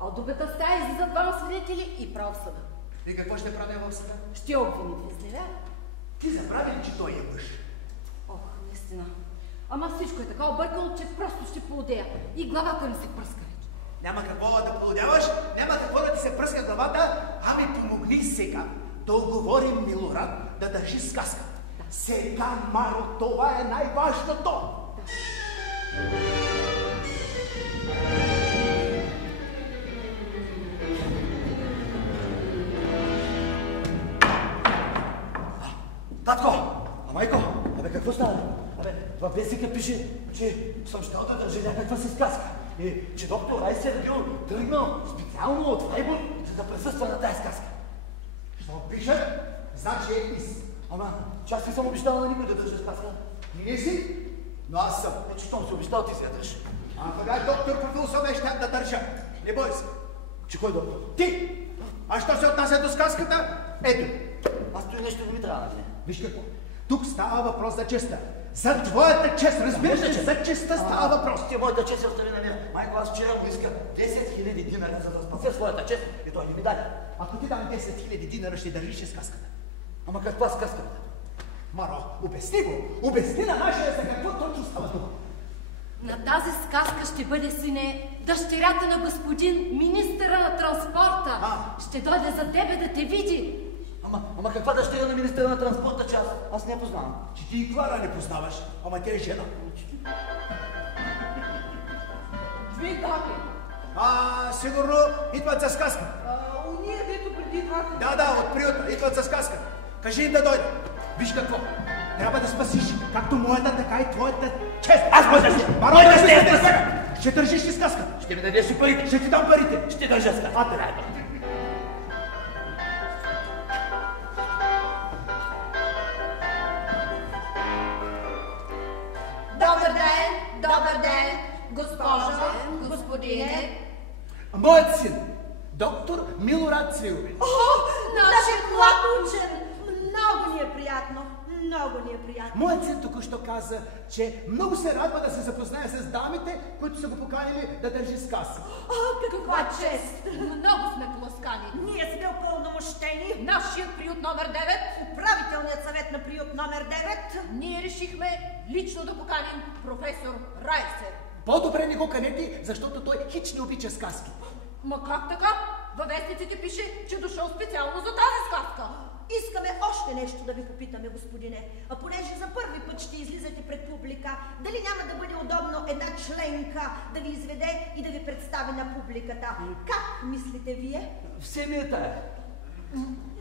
А от другата стая излизат двама свидетели и право в съда. И какво ще правя в съда? Ще я обвини в изневяра. Ти забрави ли, че той е мъж? Ох, наистина. Ама всичко е така объркано, че просто ще полудея. И главата ми се пръска вече. Няма какво да полудяваш, няма какво да ти се пръска главата, ами помогни сега да уговорим Милорад да държи сказка. Сега, Маро, това е най-важното. Татко! Майко! Абе, какво става? Абе, във вестника пише, че съм щял да държа някаква си сказка. И че доктор Райс е бил тръгнал специално от Фрайбург, за да присъства на тази сказка. Що пишат? Значи е истина. Ама, че аз не съм обещал на никой да държа сказка. Ти не си, но аз съм. Значи, щом си обещал, ти си я държи. Тогава доктор по философия ще да държа. Не бой се. Че кой доктор? Ти! А що се отнася до сказката? Ето. Аз той нещо не ми трябва, нали? Виж какво. Тук става въпрос за честа. За твоята чест, разбираш ли? За честа става въпрос. Ти моята чест е остави на нея. Майко, аз вчера му иска 10 000 динара, за да спася своята чест и той не ми даде. Ако ти дам 10 000 динара, ще държиш ли сказката? Ама каква сказка? Маро, обясни го. Обясни на нашия за какво точно става тук. На тази сказка ще бъде, сине, дъщерята на господин министъра на транспорта. Ще дойде за тебе да те види. Ама каква дъщеря на министъра на транспорта, че аз не я познавам? Че ти и Клара не познаваш, ама тя е жена. Две дами. Сигурно идват за сказка. Уния, дето преди това... Да, от приюта, идват за сказка. Кажи им да дойдат. Виж какво. Трябва да спасиш както моята, така и твоята чест. Аз бъдеш! Моята чест! Ще държиш ли сказка? Ще ми дадеш и парите. Ще ти дам парите. Ще държа сказка. Добър ден, госпожо, господине. Моят син, доктор Милорад Цвилович. Нашият млад учен. Много ни е приятно. Моят син току-що каза, че много се радва да се запознае с дамите, които са го поканили да държи сказка. Каква чест! Много сме поласкани. Ние сме упълномощени. Нашият приют номер 9. Управителният съвет на приют номер 9. Ние решихме лично да поканим професор Райсер. По-добре не го канете, защото той хич не обича сказки. Ма как така? Във вестниците пише, че дошъл специално за тази сказка. Искаме още нещо да ви попитаме, господине. А понеже за първи път ще излизате пред публика, дали няма да бъде удобно една членка да ви изведе и да ви представи на публиката? Как мислите вие? Все ми е тая.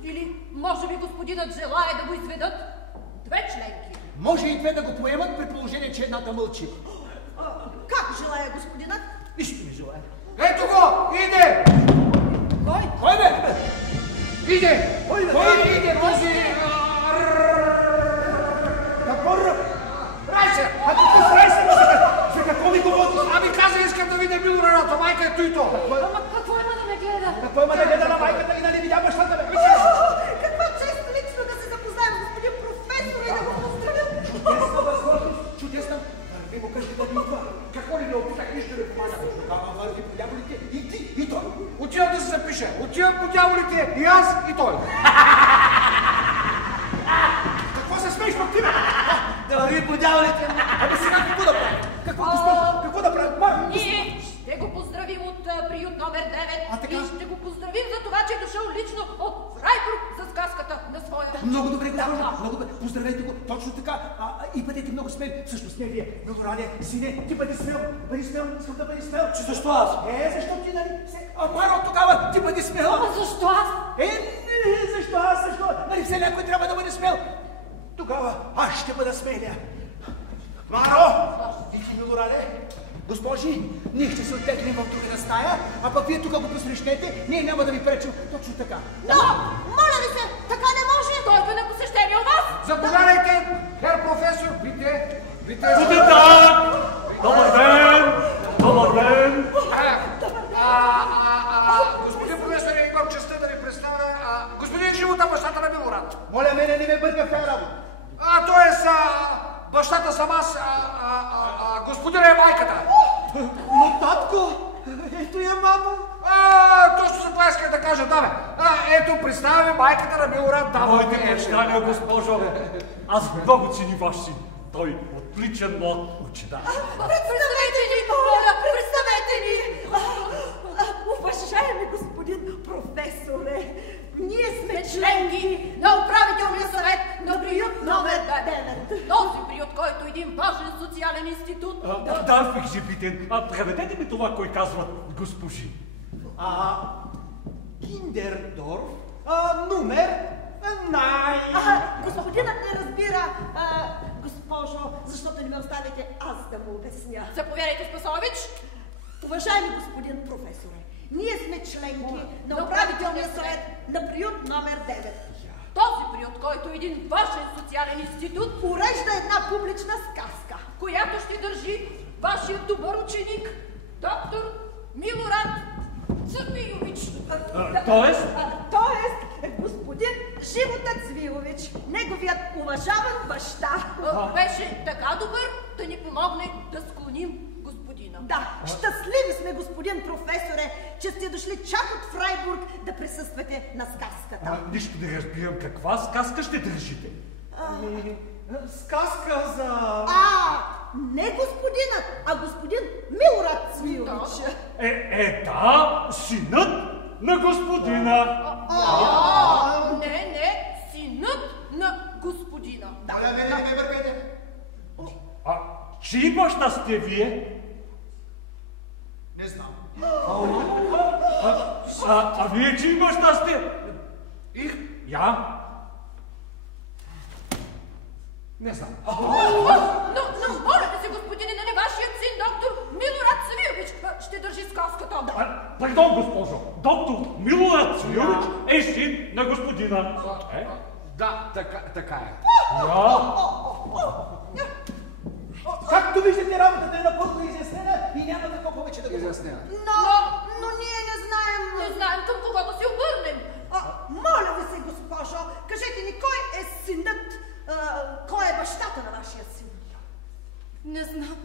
Или може би господинът желая да го изведат две членки? Може и две да го поемат, при положение, че едната мълчи. Как желая господинът? Нищо не желая. Ето го! Иде! Кой бе? Иде! Кой иде? Този... Какво? Райсер! А какво с Райсер? За какво ми говориш? Ами каза, искам да видя Милорад, майка е той то. Ама какво останете и аз, и той. Какво се смееш пък ти, бе? Да върви по дяволите. Абе сега какво да правим? Какво да правим? Ние ще го поздравим от приют номер 9 и ще го поздравим за това, че е дошъл лично от Фрайбург за сказката на своя. Много добре, госпожо. Много добре. Поздравете го. Точно така. И бъдете много смели. Също сме вие. Милораде, сине, ти бъди смел. Бъди смел. Искам да бъди смел. Че защо аз? Защо ти, нали? Маро, тогава ти бъди смел. Защо аз? Защо аз? Защо? Нали все някой трябва да бъде смел? Тогава аз ще бъда смелия. Маро! И ти, Милораде, госпожи, ние ще се оттеглим в другата стая, а пък вие тук го посрещнете, ние няма да ви пречим. Точно така. Но, моля ви се, така не може. Дойде на посещение у вас. Заповядайте, хер професор, бите. Гутен так! Добър ден! Добър ден! Господин професор, имам честта да ви представя господин Живота, бащата на Милорад. Моля, мене не ме бърка в тази работа. Тоест, бащата съм аз, господина е майката. Но, татко, ето я мама. Точно за това исках да кажа, да бе. Ето, представяме майката на Милорад. Давайте почитания, госпожо. Аз много цени ваш син. Той отличен млад учител. Представете ни, моля, представете ни. Уважаеми господин професоре, ние сме членки на управителния съвет на приют номер 9. Този приют, който е един важен социален институт. Да, Фиксипитен, преведете ми това, кой казват госпожи. Киндердорф, номер най... Господинът не разбира, госпожо, защото не ме оставите аз да му обясня. Заповядайте, Спасович. Уважаеми господин професоре, ние сме членки на управителния съвет на приют номер 9. Този приют, който е един важен социален институт, урежда една публична сказка, която ще държи вашия добър ученик, доктор Милорад Цвилович. Тоест, господин Живота Цвилович, неговият уважаван баща. Беше така добър да ни помогне да склоним господина. Да, щастливи сме, господин професоре, че сте дошли чак от Фрайбург да присъствате на сказката. Нищо не разбирам, каква сказка ще държите? Сказка за... Не господинът, а господин Милорад Цвилович. Да, синът на господина. Не, синът на господина. Моля, не ме бъркайте. Чий баща сте вие? Не знам. Вие чий баща сте? Я? Не знам. Но моля ви се, господине, нали вашият син, доктор Милорад Цвилович, ще държи сказката? Пардон, госпожо. Доктор Милорад Цвилович е син на господина. Да, така е. Както виждате, работата е напълно изяснена и няма какво повече да го изяснена. Но ние не знаем... Не знаем към кого да се обърнем. Моля ви се, госпожо, кажете ни, кой е синът, кой е бащата на вашия син? Не знам.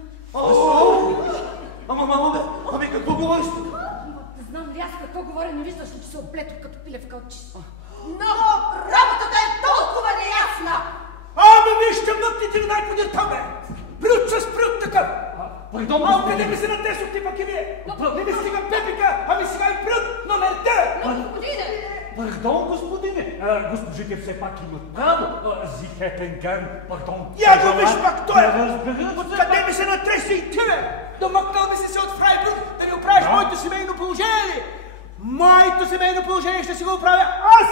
Ами какво говориш? Не знам ли аз какво говоря, не виждаш ли, че се оплетох като пилевка от чист. Но работата е толкова неясна. Вижте мъкните на най-подир там, бе! Брют с брют такъв! Къде ми се натесохте пък и вие? Не ми стига Пепика, ами сега е брют номер 9! Но, господине! Пардон, господине, госпожите все пак имат право. Зихепенген, пардон. Я го виж пак той! Разбира се. Откъде ми се натреси и ти, бе? Домъкнал ми си се от Фрайбург да ми оправиш моето семейно положение ли? Моето семейно положение ще си го оправя аз!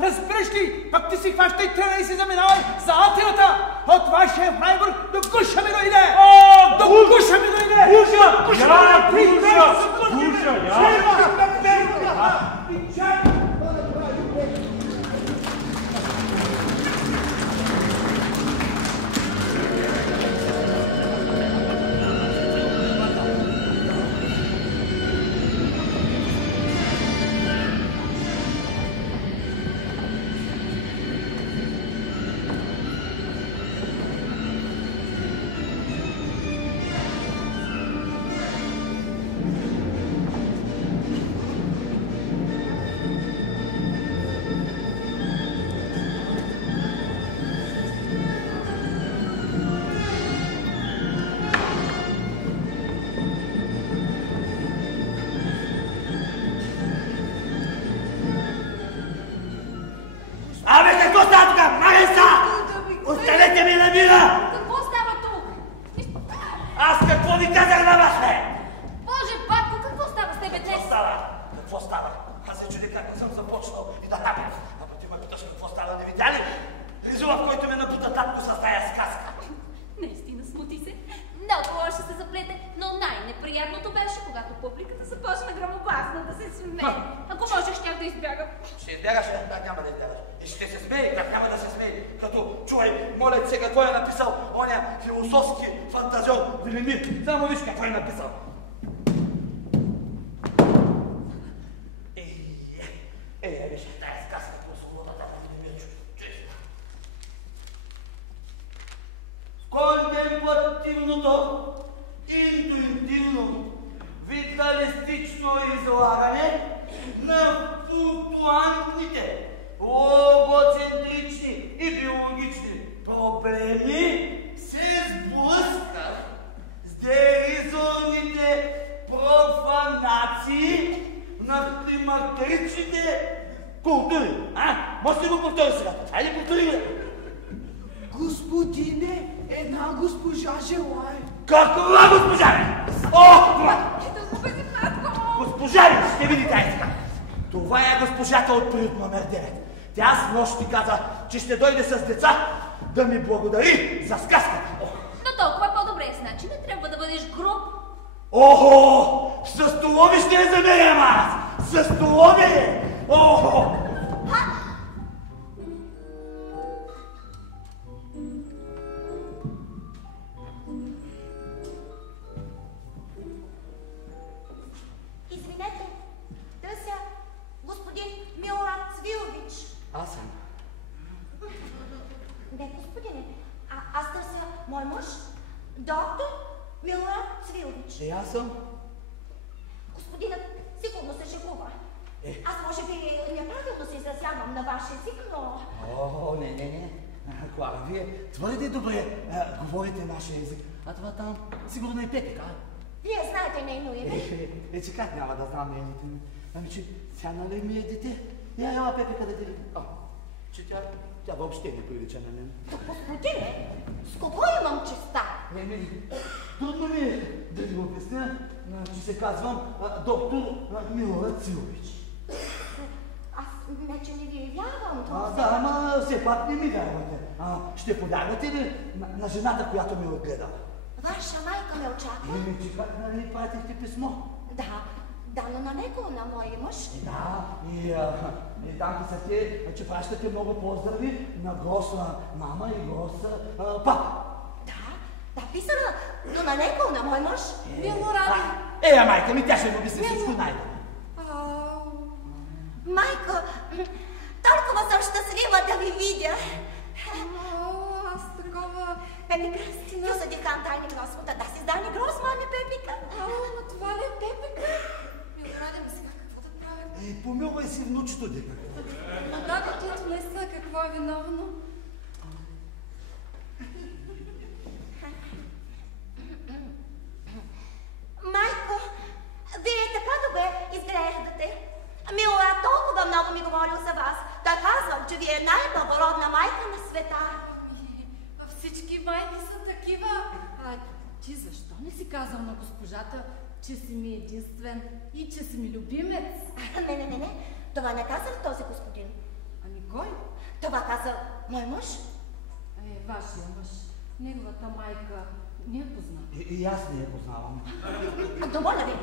Разбираш ли? Пък ти си хващай тръна и си заминавай за Атината! От вашия Фрайбург до Гуша ми дойде! До Гуша ми дойде! Гуша! ви казах на вас, бе! Боже, батко, какво става с тебе днес? Какво става? Аз се чуди как съм започнал и да напя. А пък ти ме питаш какво става, не видя ли? Ризува, в който ме напута татко с тая сказка. Наистина смути се. Много лошо се заплете, но най-неприятното беше, когато публиката започна громогласно да се смее. Ако можех, щях да избягам. Ще избягаш, как няма да избягаш. И ще се смее, как няма да се смее. Като чувай, моля се, какво е написал оня философски фантазион Велимир. Само виж какво е написал. Виж, тая сказка по свободата на Велимир. Контемплативното, интуитивно, виталистично излагане на флуктуантните, логоцентрични и биологични проблеми се сблъска с деризорните профанации на климактеричните култури. Може ли го повтори сега? Хайде повтори го. Господине, една госпожа желае. Каква госпожа, бе? Госпожа ли? Ще види тази сега. Това е госпожата от приют номер 9. Тя с нощ ти каза, че ще дойде с деца да ми благодари за сказката. Но толкова по-добре, значи не трябва да бъдеш груб. Охо! С столови ще я замерям аз! С столови! Охо! Извинете, търся господин Милорад Цвилович. Аз съм. Не, господине, аз търся мой мъж, доктор Милорад Цвилович. И аз съм. Господинът сигурно се шегува. Аз може би неправилно се изразявам на ваш език, но... О, не. Клара, вие твърде добре говорите нашия език. А това там сигурно е Пепика. Вие знаете нейно име? Че как няма да знам нейното име? Ами, че тя нали ми е дете. Ела Пепика да ти види. Че тя въобще не прилича на мен. Господине, с кого имам честа? Трудно ми е да ви обясня, че се казвам доктор Милорад Цвилович. Аз не, че не ви вярвам. Да, ама все пак не ми вярвате. Ще подягате ли на жената, която ме отгледа? Ваша майка ме очаква. Че как нали пратихте писмо? Да, но на него, на моя мъж. Да, и там писате, че пращате много поздрави на гос мама и гос папа. Да, писана, но на него, на мой мъж. Милоради. Майка ми, тя ще му обясни всичко най-добре. Майко, толкова съм щастлива да ви видя. Аз такова... Пепика, ти са дихан тайни гросвата. Да си здани грос, мами, Пепика. Но това ли е Пепика? Милоради, сега какво да правя? Помилвай си внучето, дека. Да, като не са, какво е виновно? Майко, вие така добре изглеждате. Милорад толкова много ми говорил за вас. Да казвам, че ви е най-благородна майка на света. Всички майки са такива. Ти защо не си казал на госпожата, че си ми единствен и че си ми любимец? Не. Това не казах този господин. Ами кой? Това каза мой мъж. Вашия мъж. Неговата майка не я познава. И аз не я познавам. Но моля ви,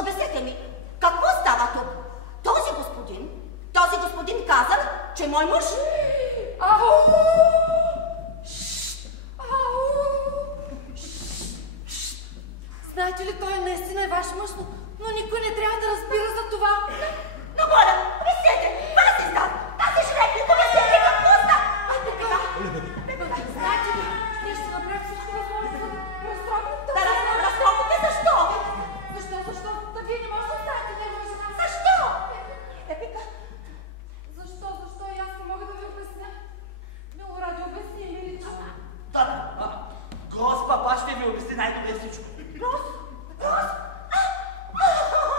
обяснете ми, какво става тук? Този господин каза, че мой мъж... Знаете ли, той наистина е ваш мъж, но никой не трябва да разбира за това. Но моля, обяснете, пази става, тази шрепли, обяснете какво става. Знаете ли, ние ще направим всичко възможно да разтрогнете. Да разтрогнете защо? Защо? Да вие не можете да оставите негова жена. Защо? Пепика. Защо? И аз не мога да ви обясня. Милоради, обясни ми ли, че... Грос папа ще ви обясни най-добре всичко. Грос?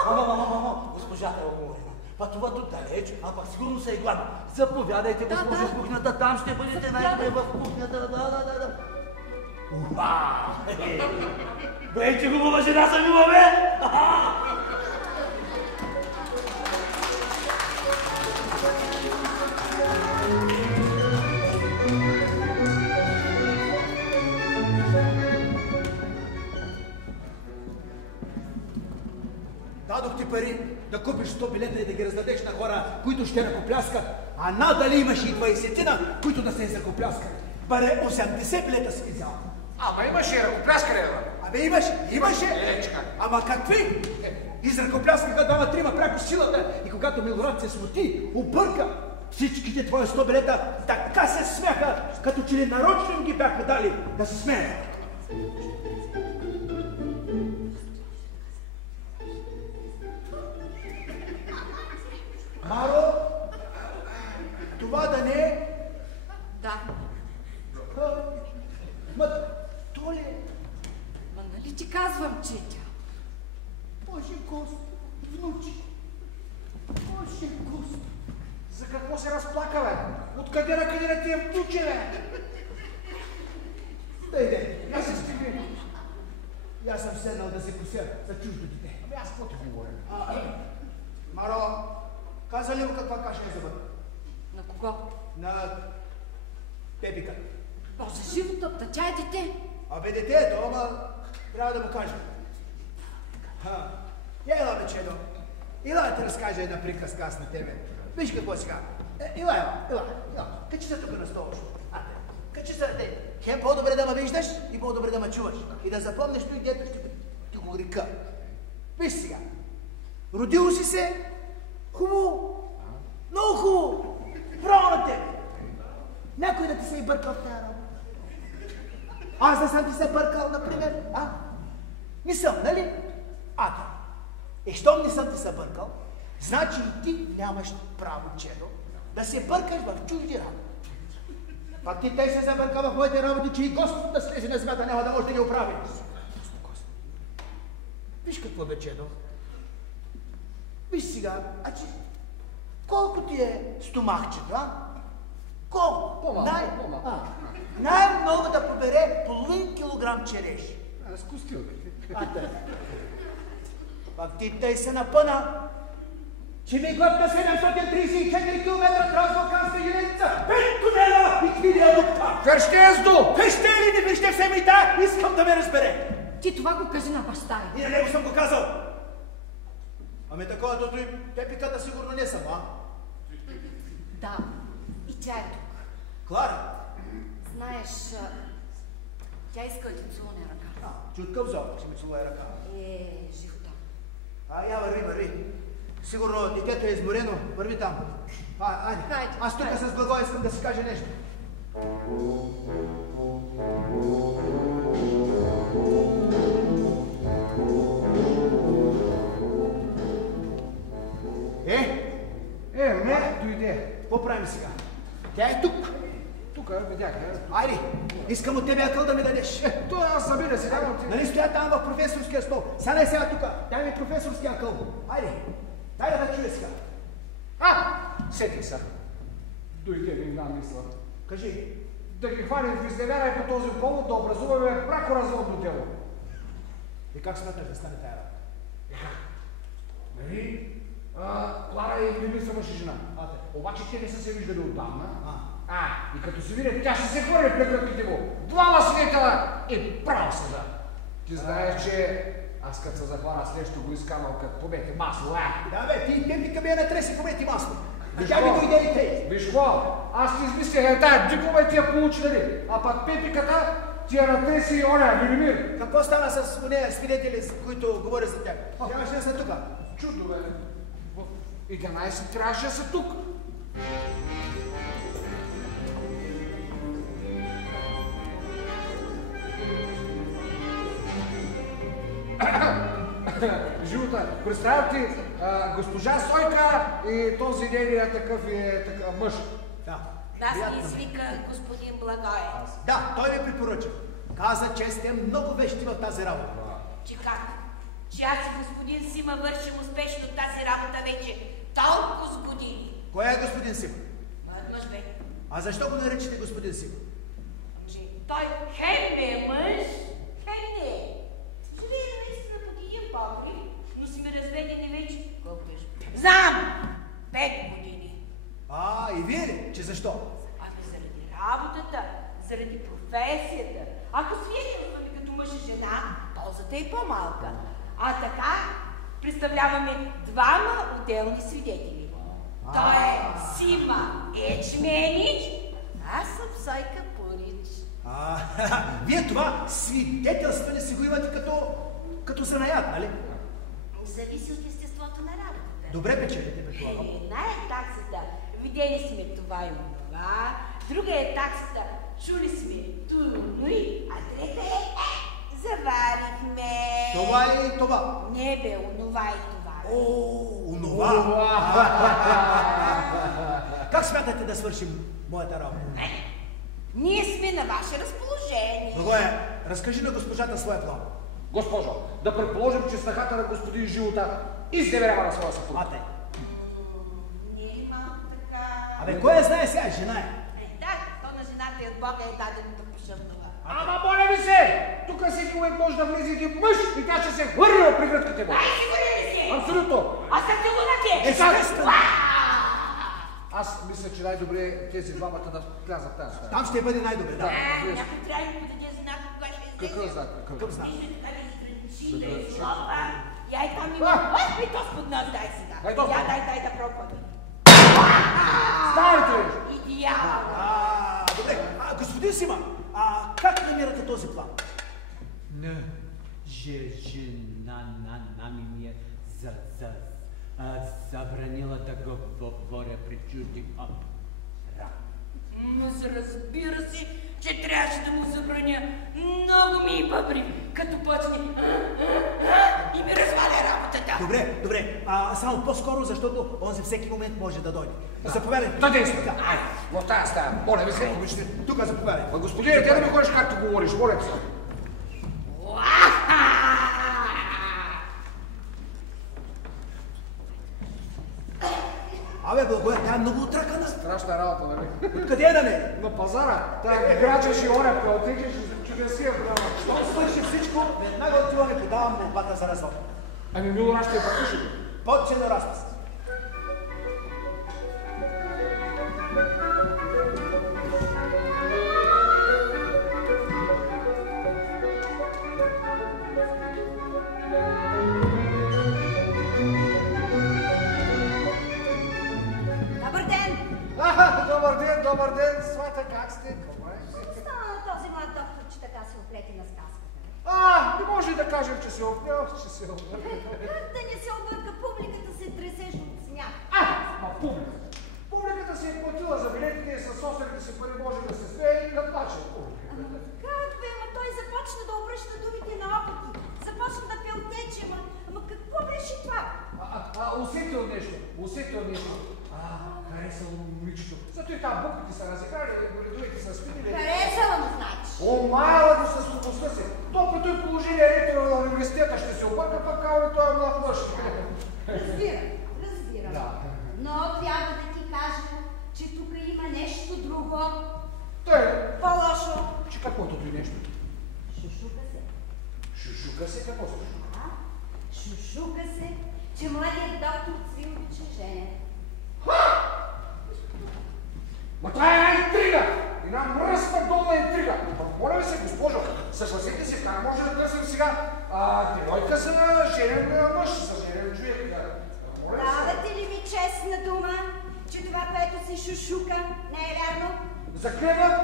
Мамо, госпожата е оговорена. Пътува тук далеч, а пък сигурно са и гладни. Заповядайте, госпожо, в кухнята, там ще бъдете най-добре в кухнята. Да. Бе, че хубава жена съм има, бе! Дадох ти пари да купиш 100 билета и да ги раздадеш на хора, които ще ръкопляскат, а надали имаш и 20-тина, които да се ръкопляскат. Баре 80 билета си взял. Ама имаше и ръкопляскане, бе. Абе имаше. Ама какви? Изръкопляскаха двама-трима пряко силата и когато Милорад се смути, обърка. Всичките твои 100 билета така се смяха, като че ли нарочно им ги бяха дали да се смеят. Маро, това да не е? Да. Ма, то ли е? Ма нали ти казвам, че е тя? Боже Господ, внучи. Боже Господ. За какво се разплака, бе? Откъде на къде да ти е внуче, бе? Дайде. Я се стигни. И аз съм седнал да се кося за чуждо дете. Ами аз какво ти говоря? Маро, каза ли му каква каша е зъбът? На кого? На Пепика. Боже, живота, тя е дете. Абе, детето, ама трябва да му кажа. Ела, бечедо. Ела да ти разкажа една приказка аз на тебе. Виж какво сега. Ела. Качи се тук на стола. Качи се, хем по-добре да ме виждаш и по-добре да ме чуваш. И да запомнеш той, дето ще ти го река. Виж сега. Родил си се хубаво. Много хубаво. Браво на тебе. Някой да ти се е бъркал в тази работа. Аз да съм ти се бъркал, например, Не съм, нали? Щом не съм ти се бъркал, значи и ти нямаш право, чедо, да се бъркаш в чужди работи. Пак ти тъй се забърка в моите работи, че и Господ да слезе на земята няма да може да ги оправи. Виж какво бе, чедо. Виж сега, колко ти е стомахчето, Колко? По-малко. Най-много да побере половин килограм череш. Разкустил, бе. Пак ти тъй се напъна, че ми глътна 734 км трансбалканска железница, 5 тунела и 3 виадукта. Ферштездо! Вижте ли, не вижте все ми да, искам да ме разбере. Ти това го кажи на баща ми. И на него съм го казал. Ами такова, дото и Пепиката сигурно не съм, Да, и тя е тук. Клара? Знаеш, тя иска да ти целуне ръка. Чуткав зор, ще ми целуе ръка. Живота. Я върви. Сигурно детето е изморено. Върви там. Айде. Аз тук с Благой искам да си кажа нещо. Не, дойде. Какво правим сега? Тя е тук. Тук, видях. Айде, искам от тебе акъл да ми дадеш. Това аз събира си, давам ти. Нали стоя там в професорския стол? Сядай сега тук. Дай ми професорския акъл. Айде, дай да чуя сега. Сетих се. Дойде ми една мисла. Кажи. Да ги хванем в изневяра и по този повод да образуваме бракоразводно дело. И как смяташ да стане тая работа? Нали? Клара и Лили са мъж и жена. Обаче те не са се виждали отдавна. И като се видят, тя ще се хвърли пред ръките му. Двама свидетела и право съда. Ти знаеш, че аз като се захвана с нещо го изкамал като помети масло, Да бе, ти Пепика ми я натреси помети масло. Тя ми дойде и тъй. Виж какво? Аз ти измислях тая диплома и ти я получи, нали? А пък Пепиката ти я натреси и оня, Велимир. Какво стана с уния свидетели, с които говоря за тях? Трябваше да са тук. Чудо, бе. В 11 трябваше да са тук. Живота, представя ти госпожа Сойка и този нейният такъв мъж. Нас ни извика господин Благой. Да, той ми препоръча. Каза, че сте много вещи в тази работа. Че как? Че аз и господин Сима вършим успешно тази работа вече толкова с години. Кой е господин Сима? Млад мъж бе. А защо го наричате господин Сима? Той хем не е мъж, хем не е. доста и по-малка. А така представляваме двама отделни свидетели. Той е Сима Ечменич, аз съм Сойка Пурич. Вие това свидетелстване си го имате като занаят, нали? Зависи от естеството на работата. Добре печелите, предполагам. Една е таксата, видели сме това и това, друга е таксата, чули сме туй, а трета е заварихме. Това и това. Не бе, онова и това. Онова. Как смятате да свършим моята работа? Ние сме на ваше разположение. Благое, разкажи на госпожата своя план. Госпожо, да предположим, че снахата на господин Живота изневерява на своя съпруг. Не е малко така... Абе, кой я знае сега? Жена е. Да, то на жената и от Бога е дадено да пошъпнува. Ама моля ви се! Тук всеки момент може да влезе един мъж и тя ще се хвърли на прегръдките му. Ай, сигурен ли си? Абсолютно. Аз съм целунати! Естествено. Аз мисля, че най-добре тези двамата да влязат тази стая. Там ще бъде най-добре, да. Някой трябва да му даде знак, кога ще излезе. Какъв знак? Какъв знак? Вижте така да изграничи, да излова. Я и там има... Ай, то спод нас, дай сега. Я дай да пробваме. Ставайте ли? Идеал. Добре. Господин Сима, как намирате този план? Жена ми е забранила да говоря при чужди хора. Разбира се, че трябваше да му забраня. Много ми и бъбри, като почне и ми разваля работата. Добре. Само по-скоро, защото онзи всеки момент може да дойде. Заповядайте. Да действа. В тази стая. Моля ви се. Тук заповядайте. Господине, ти да ми ходиш както говориш, моля се. Абе, Благое, тя е много отракана. Страшна работа, нали? Откъде е да не? На пазара. Тая грача ще орепка, отекаш чудесия голяма. Щом свърши всичко, веднага отивам и подавам молбата за развод. Ами мило ще я подпиши. Подче на разпис. Добър ден, свата, как сте? Стана този млад доктор, че така се оплети на сказката. Не може да кажем, че се опнял, че се обърка. Как да не се обърка? Публиката се тресеше от смях. Публиката се е платила за билетите и със собствените си пари може да се смее и да плаче. Как бе, той започна да обръща думите на опити. Започна да пелтече, ама какво беше това? Усетил нещо. Харесало момичето. Зато и там буквите са разиграли, редовете са спинили. Харесала му, значи. Омаяла го с слабостта си. То при този положение ректора на университета ще се обърка, пък кава и той е млад мъж. Разбирам. Да. Но трябва да ти кажа, че тук има нещо друго. По-лошо. Че каквото и нещо? Шушука се. Шушука се? Какво се шушука? Шушука се, че младият доктор Цвил Чежене. Ма това е една интрига! Една мръсна долна интрига! Моля ви се, госпожо, съгласете се, как може да търсим сега девойка за женен мъж, за женен човек? Давате ли ми честна дума, че това, което си шушука, не е вярно? Заклевам!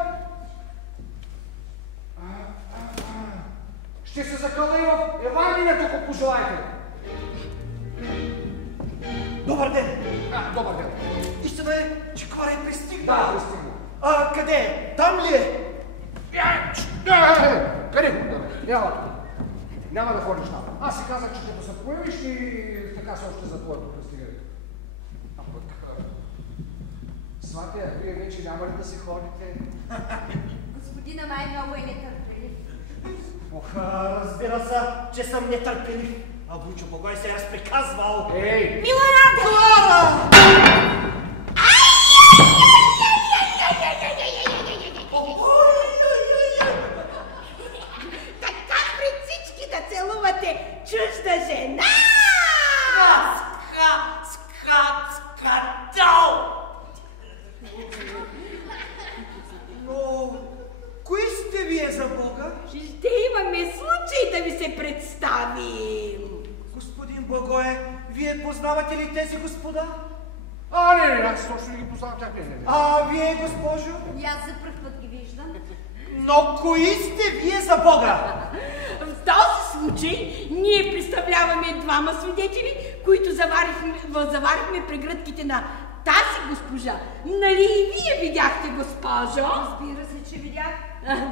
Ще се закълна и в Евангелието, ако пожелаете. Добър ден! Добър ден! Истина е, че Клара е пристигнала. Да, пристигнала. Къде е? Там ли е? Къде го? Няма тук. Няма да ходиш там. Аз си казах, че като се появиш и така се още за твоето пристигане. А пък... Сватя, вие вече няма ли да си ходите? Господина май много е нетърпелив. Разбира се, че съм нетърпелив. А Вучо Благой се е разприказвал. Ей! Милорад! Клара! Така пред всички да целувате чужда жена! Скандал! Но, кои сте вие за Бога? Ще имаме случай да ви се се представим. Господин Благое, вие познавате ли тези господа? Не, аз точно не ги познавам тях. Не. А вие, госпожо? И аз за пръв път ги виждам. Но кои сте вие за Бога? В този случай ние представляваме двама свидетели, които заварихме прегръдките на тази госпожа. Нали и вие видяхте, госпожо? Разбира се, че видях.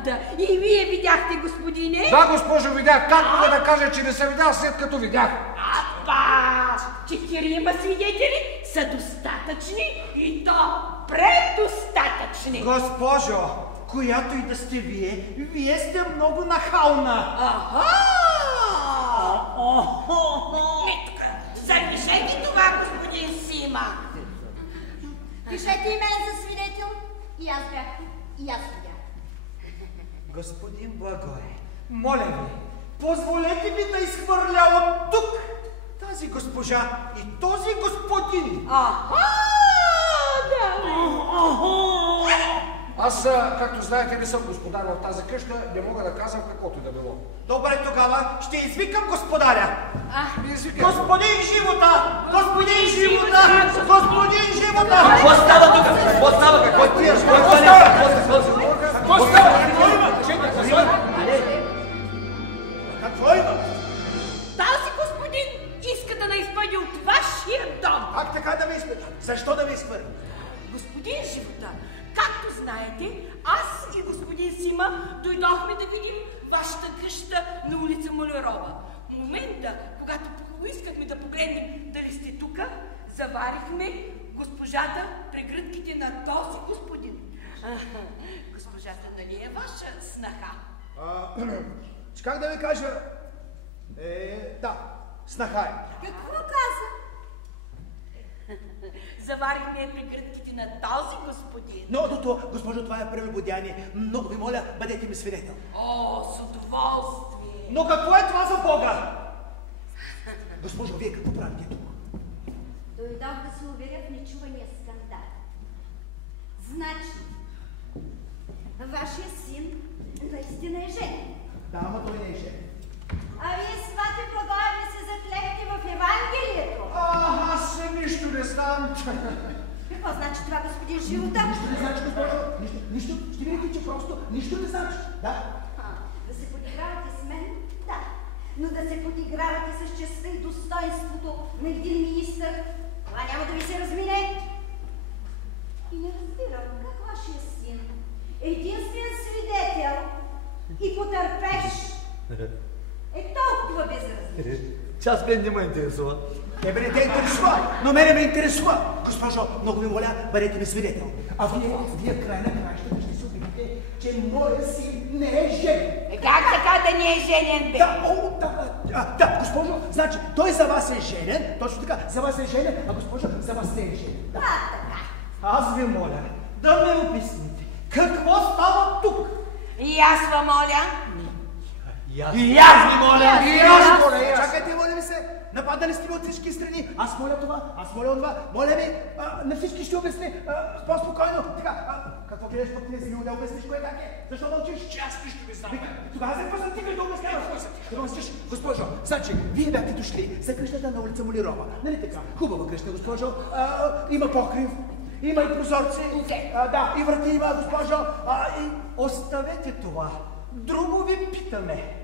Да, и вие видяхте, господине? Да, госпожо, видях. Как мога да кажа, че не съм видял, след като видях? Апа! 4 свидетели са достатъчни и то предостатъчни. Госпожо, която и да сте вие сте много нахална. Запишете това, господин Сима. Пишете и мен за свидетел. И аз бях. И аз видях. Господин Благое, моля ви, позволете ми да изхвърля от тук тази госпожа и този господин. Аз, както знаете, не съм господар в тази къща, не мога да казвам каквото и да било. Добре, тогава ще извикам господаря. Господин Живота! Господин Живота! Господин Живота! Какво става тук? Какво става? Какво ти е? Какво става? Какво има? Тази господин иска да ме изпъди от вашия дом. Как така да ме изпъди? Защо да ме изпъди? Господин Живота, както знаете, аз и господин Сима дойдохме да видим вашата къща на улица Малярова. В момента, когато искахме да погледнем дали сте тука, заварихме госпожата прегръдките на този господин. Госпожата нали е ваша снаха? Как да ви кажа? Да, снаха е. Какво каза? Заварихме прегръдките на този господин. Но, госпожо, това е прелюбодяние. Много ви моля, бъдете ми свидетел. С удоволствие. Но какво е това за Бога? Госпожо, вие какво правите тук? Дойдох да се уверя в нечувания скандал. Значи, вашия син наистина е женен. Да, ама той не е женен. А вие, свати Благое, ми се заклехте в Евангелието. Аз нищо не знам. Какво значи това, господин Живота? Нищо не значи, госпожо. Нищо. Ще видите, че просто нищо не значи. Да. Да се подигравате с мен? Да. Но да се подигравате с честта и достоинството на един министър, това няма да ви се размине. И не разбирам как вашия син, единствен свидетел и потърпеш, е толкова безразличен. Час мен не ме интересува. Тебе не те интересува, но мене ме интересува. Госпожо, много ви моля, бъдете ми свидетел. А вие в край на краищата ще се убедите, че моя син не е женен. Как така да не е женен, бе? Да, госпожо, значи той за вас е женен, точно така, за вас е женен, а госпожо, за вас не е женен. Да, така. Аз ви моля да ме обясните. Какво става тук? И аз ви моля. И аз ви моля. И аз моля. Чакайте, моля ви се. Нападали сте ми от всички страни. Аз моля това, аз моля това. Моля ви, на всички ще обясни. По-спокойно. Така, какво гледаш пък тези да обясниш кое как е? Защо мълчиш? Че аз нищо не знам. Тогава се посънтикай да обясняваш. Да мълчиш, госпожо. Значи, вие бяхте дошли за къщата на улица Малярова. Нали така? Хубава къща, госпожо. Има покрив. Има и прозорци. Да, и врати има, госпожо. Оставете това. Друго ви питаме.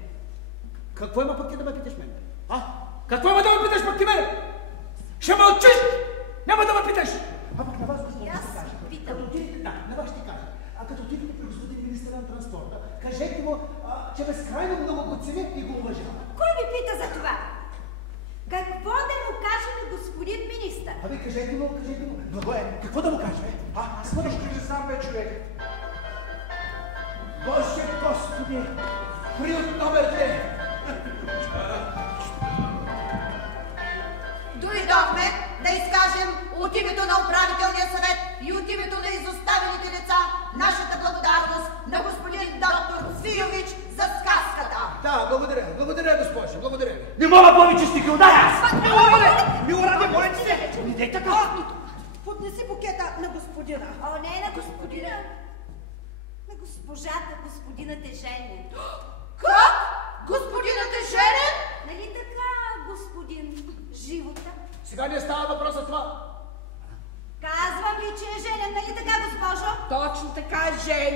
Какво има пък ти да ме питаш мен? Какво има да ме питаш пък ти мен? Ще мълчиш! Няма да ме питаш! Пък на вас, госпожо, ще кажа. Да, на вас ще кажа. Като отидете при господин министър на транспорта, кажете му, че безкрайно много го ценя и го уважава. Кой ви пита за това? Какво да му кажем, господин министър? Кажете му. Благое, какво да му кажем? Какво да ще знам, бе, човек? Боже, Господи! Приют номер 2! Дойдохме да изкажем от името на управителния съвет и от името на изоставените деца нашата благодарност на господин доктор Цвиович за сказката. Да, благодаря, госпожо, благодаря. Не мога повече, ще ги ударя аз! Милоради, моля ти се! Не дей така! Поднеси букета на господина. Не на господина. На госпожата, господинът е женен. Как? Господинът е женен?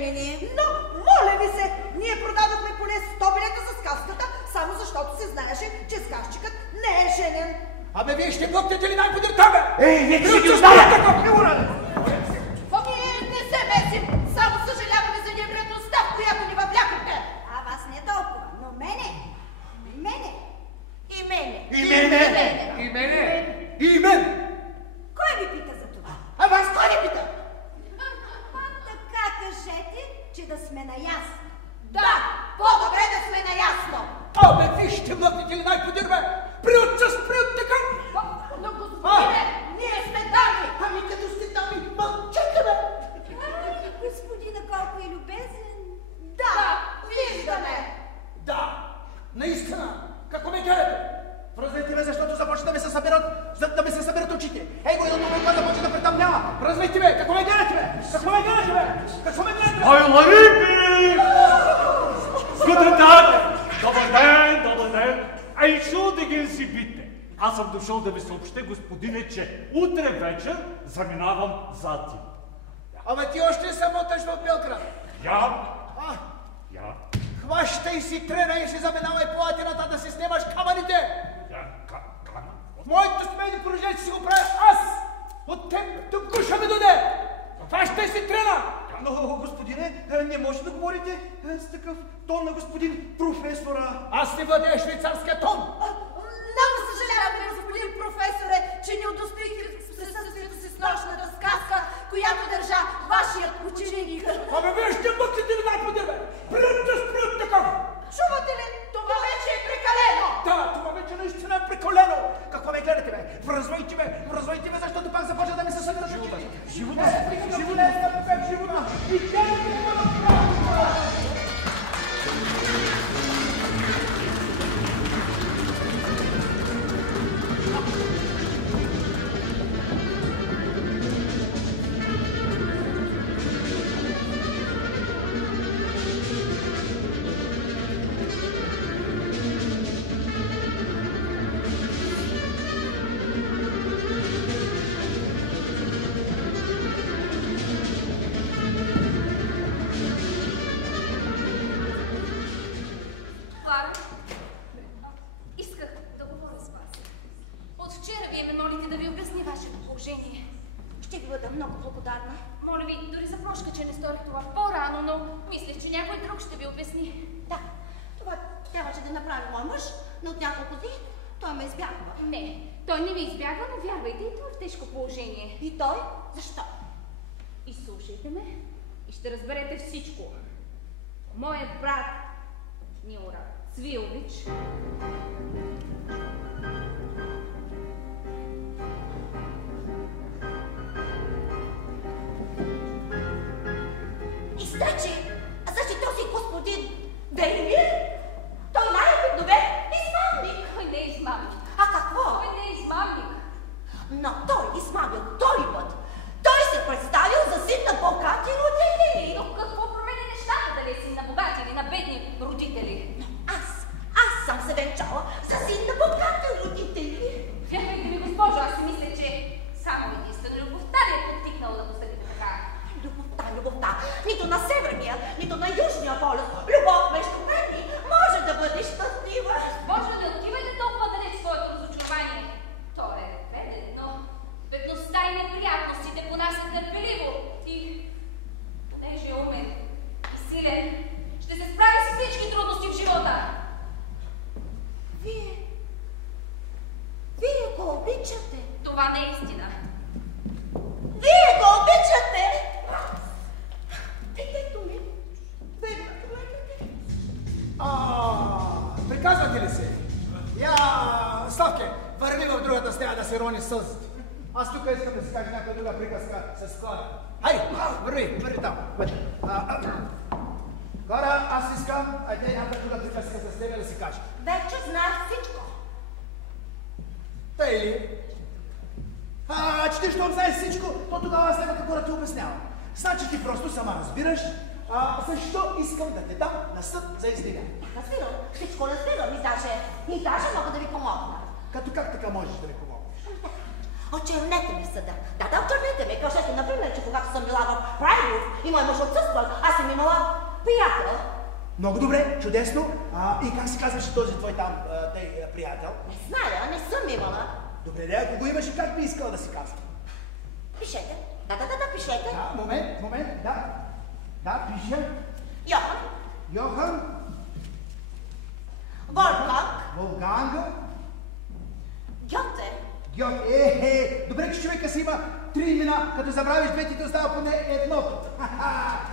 женени. Но, моля ви се, ние продадохме поне 100 билета за сказката, само защото се знаеше, че сказчикът не е женен. Абе, вие ще бъдете ли най-подир там, бе? Ей, вие ще ги оставя! Ние не се месим, само съжаляваме за невероятността, в която ни въвлякохте. А вас не толкова, но мене. И мене. И мен! Кой ви пита за това? А вас кой ни пита? Така кажете, че да сме наясно. Да, по-добре да сме наясно. Абе, вижте, млъкнете ли най-подир, бе? Приют така! Но, господине, ние сме дами. Ами като сте дами, мълчете, бе! Ай, господина, колко е любезен. Да, виждаме. Да, наистина. Какво ме гледате? Развейте ме, защото започва да ми се съберат очите. Ей го, едното ме започва да притъмнява. Развейте ме, какво ме гледате, бе? Какво ме гледате? Ой, Ларипи! Guten Tag! Добър ден! Entschuldigen Sie bitte. Аз съм дошъл да ви съобщя, господине, че утре вечер заминавам за Атин. Абе, ти още се моташ в Белград. Я. Хващай си трена и ще заминавай по Атината да си снимаш камъните. Кама? Моето смени поражение си го правя аз. От теб тук ще ми доде. Хващай си трена. Но, господине, не може да говорите с такъв тон на господин професора. Аз не владея швейцарския тон. Много съжаляваме, господин професоре, че не удостоихте с присъствието си с нощната сказка, която държа вашият ученик. Абе, вие ще мъкнете ли най-подир, бе? Приют такова. Чувате ли? Това вече е прекалено. Да, това вече наистина е прекалено. Какво ме гледате, бе? Връзвайте ме, защото пак започва да ми се събират очите. Живота! И тя не Ще ви бъда много благодарна. Моля ви, дори за прошка, че не сторих това по-рано, но мислех, че някой друг ще ви обясни. Да, това трябваше да направи мой мъж, но от няколко дни той ме избягва. Не, той не ви избягва, но вярвайте, и той е в тежко положение. И той? Защо? Изслушайте ме и ще разберете всичко. Моят брат Нюра Цвилович Значи този господин Деймир, той най-обикновен измамник. Той не е измамник. А какво? Той не е измамник. Но той измамил втори път. Той се представил за син на богати родители. Но какво променя нещата, дали е син на богати или на бедни родители? Но аз съм се венчала за син на богати родители. Вярвайте ми, госпожо, аз си мисля, че само единствено любовта ви е подтикнала да постъпите така. Любовта. Нито на северния, нито на южния полюс. Любов между мен може да бъде щастлива. Може да отивайте толкова далеч своето разочарование. Той е беден, но бедността и неприятностите понасят търпеливо. И понеже е умен и силен, ще се справи с всички трудности в живота. Вие го обичате. Това не е истина. Вие го обичате. Детето ми. Приказвате ли се? Славке, върви в другата стая да се рони сълзите. Аз тук искам да си кажа някаква друга приказка с Клара. Хайде, върви там. Клара, аз искам някаква друга приказка с тебе да си кажа. Вече знаеш всичко. Тъй ли? Че ти щом знаеш всичко, то тогава следва какво да ти обяснявам. Значи ти просто сама разбираш, защо искам да те дам на съд за издигане. Разбирам, всичко разбирам и даже мога да ви помогна. Като как така можеш да ми помогнеш? Очернете ме в съда. Да, очернете ме. Кажете, например, че когато съм била в Фрайбург и мой мъж отсъствал, аз съм имала приятел. Много добре, чудесно. И как се казваше този твой там приятел? Не зная, не съм имала. Добре, да, ако го имаше, как би искала да се казва? Пишете. Да, пишете. Да, момент, да. Да, пиша. Йохан. Волганг. Гьоте. Добре, че човека си има 3 имена, като забравиш двете, да остава поне едното.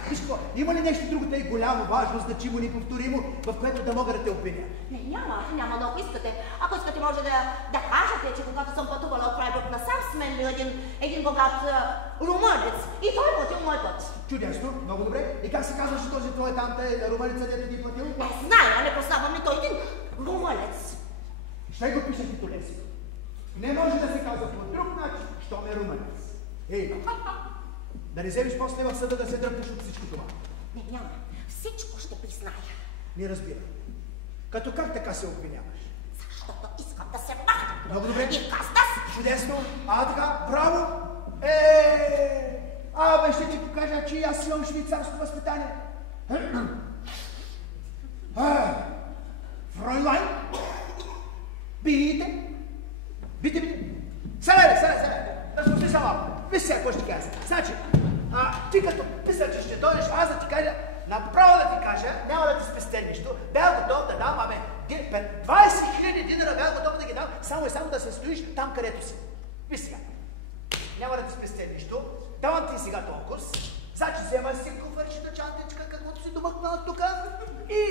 Виж какво, има ли нещо друго тъй голямо, важно, значимо, неповторимо, в което да мога да те обвиня? Не, няма много искате. Ако искате, може да кажете, че когато съм пътувала от Фрайбург насам, с мен бил един богат румънец и той платил мой път. Чудесно, много добре. И как се казваше този твой там румънеца, дето ти платил? Не зная, не познавам нито един румънец. Ще го пиша ти Толеси. Не може да се казва по друг начин, щом е румънец. Да не вземеш после в съда да се дръпнеш от всичко това. Не, няма. Всичко ще призная. Не разбирам. Като как така се обвиняваш? Защото искам да се махна. Много добре. И каздас. Чудесно. Така, браво. Ще ти покажа, че аз имам швейцарско възпитание. Фройлайн. Бите. Сега. Да слушай само. Виж сега, какво ще кажа. Значи, ти като писал, че ще дойдеш, аз да ти кажа, направо да ти кажа, няма да ти спестя нищо, бях готов да дам, 20 000 динара бях готов да ги дам, само да се стоиш там, където си. Виж сега, няма да ти спестя нищо, давам ти сега толкова, значи вземаш си куфарчета, чантичка, каквото си домъкнала тук и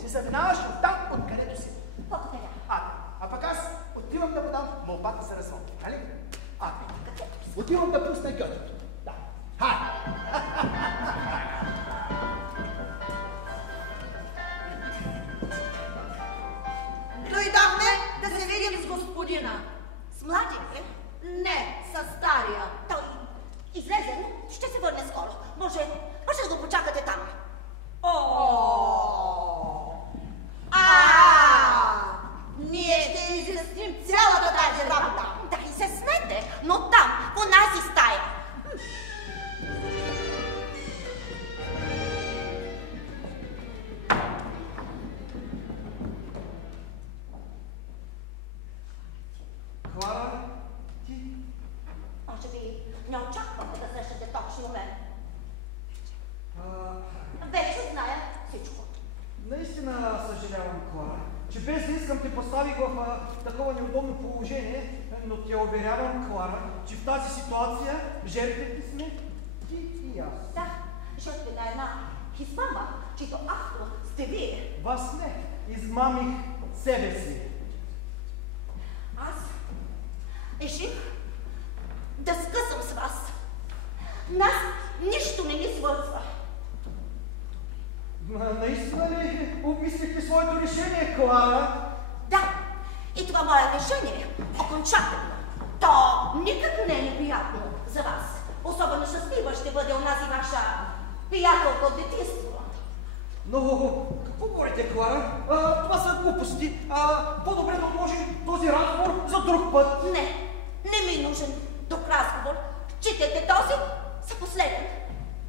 си заминаваш от там, откъдето си. А пък аз отивам да подам молбата за разсъл, нали? Отивам да пусна гьотето. Да. Дойдохме да се видим с господина. С младия ли? Не, с стария. Той излезе, ще се върне скоро. Може да го почакате там. Ние ще изясним цялата тази работа. Да изяснете, но там, в онази стая. Клара, ти? Може би не очаквате да срещате точно мен. Вече зная всичко. Наистина съжалявам, Клара, че без да искам те поставих в такова неудобно положение, но те уверявам, Клара, че в тази ситуация жертвите сме ти и аз. Да, жертви на една измама, чийто автор сте вие. Вас не, измамих себе си. Аз реших да скъсам с вас. Нас нищо не ни свързва. Наистина ли обмислихте своето решение, Клара? Да, и това мое решение окончателно. То никак не е неприятно за вас. Особено щастлива ще бъде онази ваша приятелка от детинство. Но какво говорите, Клара? Това са глупости. По-добре да отложим този разговор за друг път. Не ми е нужен друг разговор. Считайте този за последен.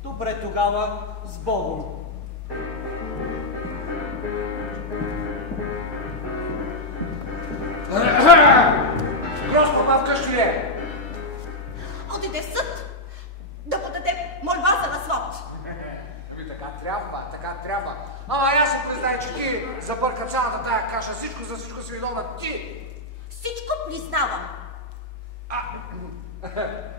Добре тогава, с Богом. Грозбова вкъщи ли е? Отиде в съд да подаде молба за развод. Така трябва. Аз се признай, че ти забърка цялата тая каша, за всичко си виновна ти. Всичко признавам.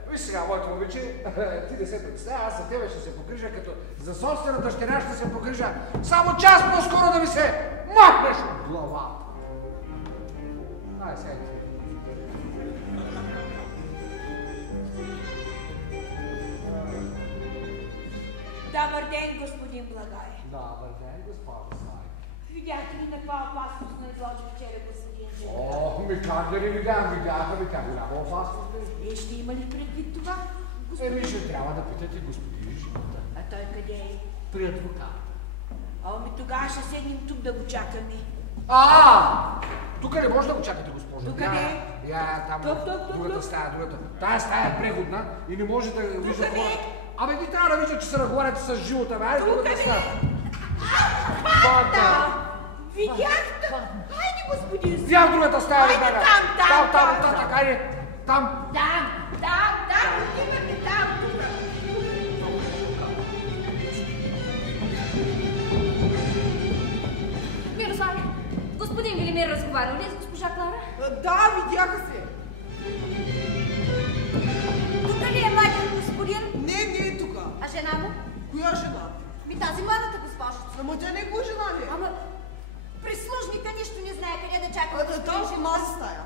Виж сега, моето момиче, ти не се представя, аз за тебе ще се погрижа, като за собствена дъщеря ще се погрижа. Само час по-скоро да ми се махнеш от главата. Ай, сега ти. Добър ден, господин Благай. Добър ден, госпожо Слай. Видяхте ли каква опасност на изложи вчера господин Жека? Как да не видяха голяма опасност. Ще има ли предвид това? Ще трябва да питате господин Живота. А той къде е? При адвокат. Тогава ще седнем тук да го чакаме. Тук не може да го чакате, господин. може. Тук къде? Я там, другата стая, другата. Тая стая е преходна и не може да вижда хора. Абе, ти трябва да вижда, че се разговаряте с живота, бе. Айде, другата стая. Видяхте? Хайде, господин Сима. Видях другата стая, бе. Хайде там, Айде, там. Отиваме там, тук. Мирославе, господин Велимир разговарял ли с госпожа Клара? Да, видяха се. Тук ли е младият господин? Не е тук. А жена му? Коя жена? Тази младата госпожа. Ама тя не е жена ли? Ама прислужника нищо не знае къде да чака. Там в маза стая.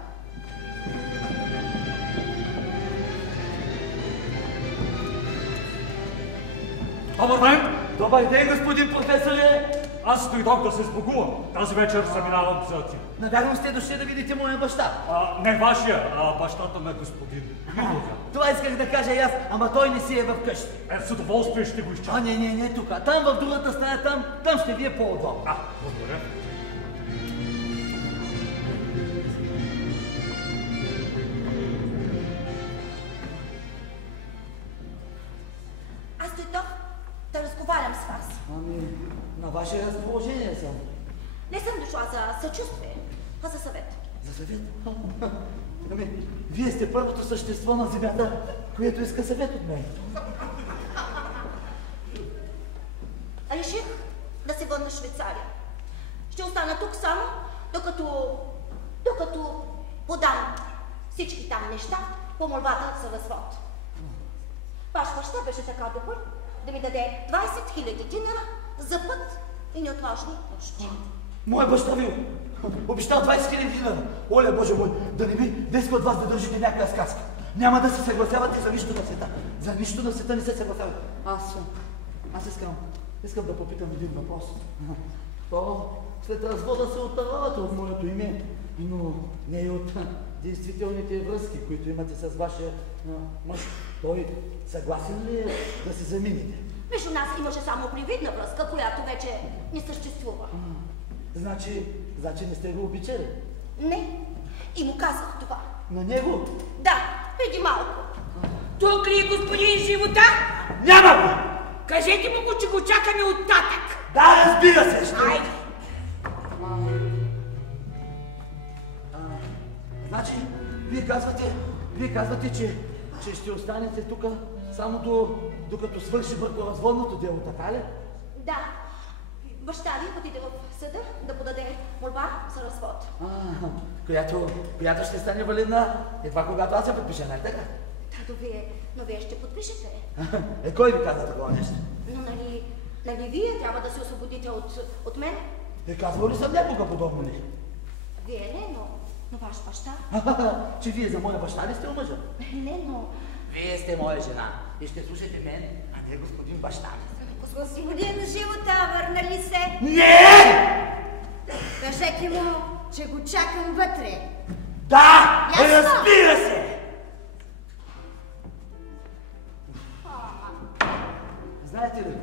Добър ден! Добър ден, господин професоре! Аз дойдох да се сбогувам. Тази вечер заминавам за Атина. Навярно сте дошли да видите моя баща. Не вашия, а бащата на господин Милога. Това исках да кажа и аз, ама той не си е в къщи. С удоволствие ще го изчакам. Не тук. Там в другата стая, там ще ви е по-удобно. Благодаря. Аз дойдох да разговарям с вас. На ваше разположение съм. Не съм дошла за съчувствие, а за съвет. За съвет? Вие сте първото същество на земята, което иска съвет от мен. Реших да се върна в Швейцария. Ще остана тук само, докато подам всички там неща по молбата за развод. Ваш баща беше така добър да ми даде 20 000 динара за път и неотложни нужди. Моя баща ви обещал 20 000 динара. Оля, Боже мой, да не би да иска от вас да държите някаква сказка. Няма да се съгласявате за нищо на света. За нищо на света не се съгласявате. Аз искам да попитам един въпрос. То след развода се оттървавате от моето име, но не и от действителните връзки, които имате с вашия мъж. Той съгласен ли е да се заминете? Между нас имаше само привидна връзка, която вече не съществува. Значи не сте го обичали? Не. И му казах това. На него? Да, преди малко. Тук ли е господин живота? Няма го! Кажете му го, че го чакаме оттатък. Да, разбира се, ще. Айде. Значи, вие казвате, че ще останете тук само докато свърши бракоразводното дело, така ли? Да. Баща ви отиде в съда да подаде молба за развод. Която ще стане валидна едва когато аз я подпиша, нали така? Да, но вие ще подпишете. Кой ви каза такова нещо? Но нали вие трябва да се освободите от мен? Казвал ли съм някога подобно нещо? Вие не, но ваш баща. Че вие за моя баща ли сте омъжа? Не, но... Вие сте моя жена и ще слушате мен, а не господин баща ми. Господин живота, върна ли се? Не! Кажете му, че го чакам вътре. Да! Разбира се! Знаете ли,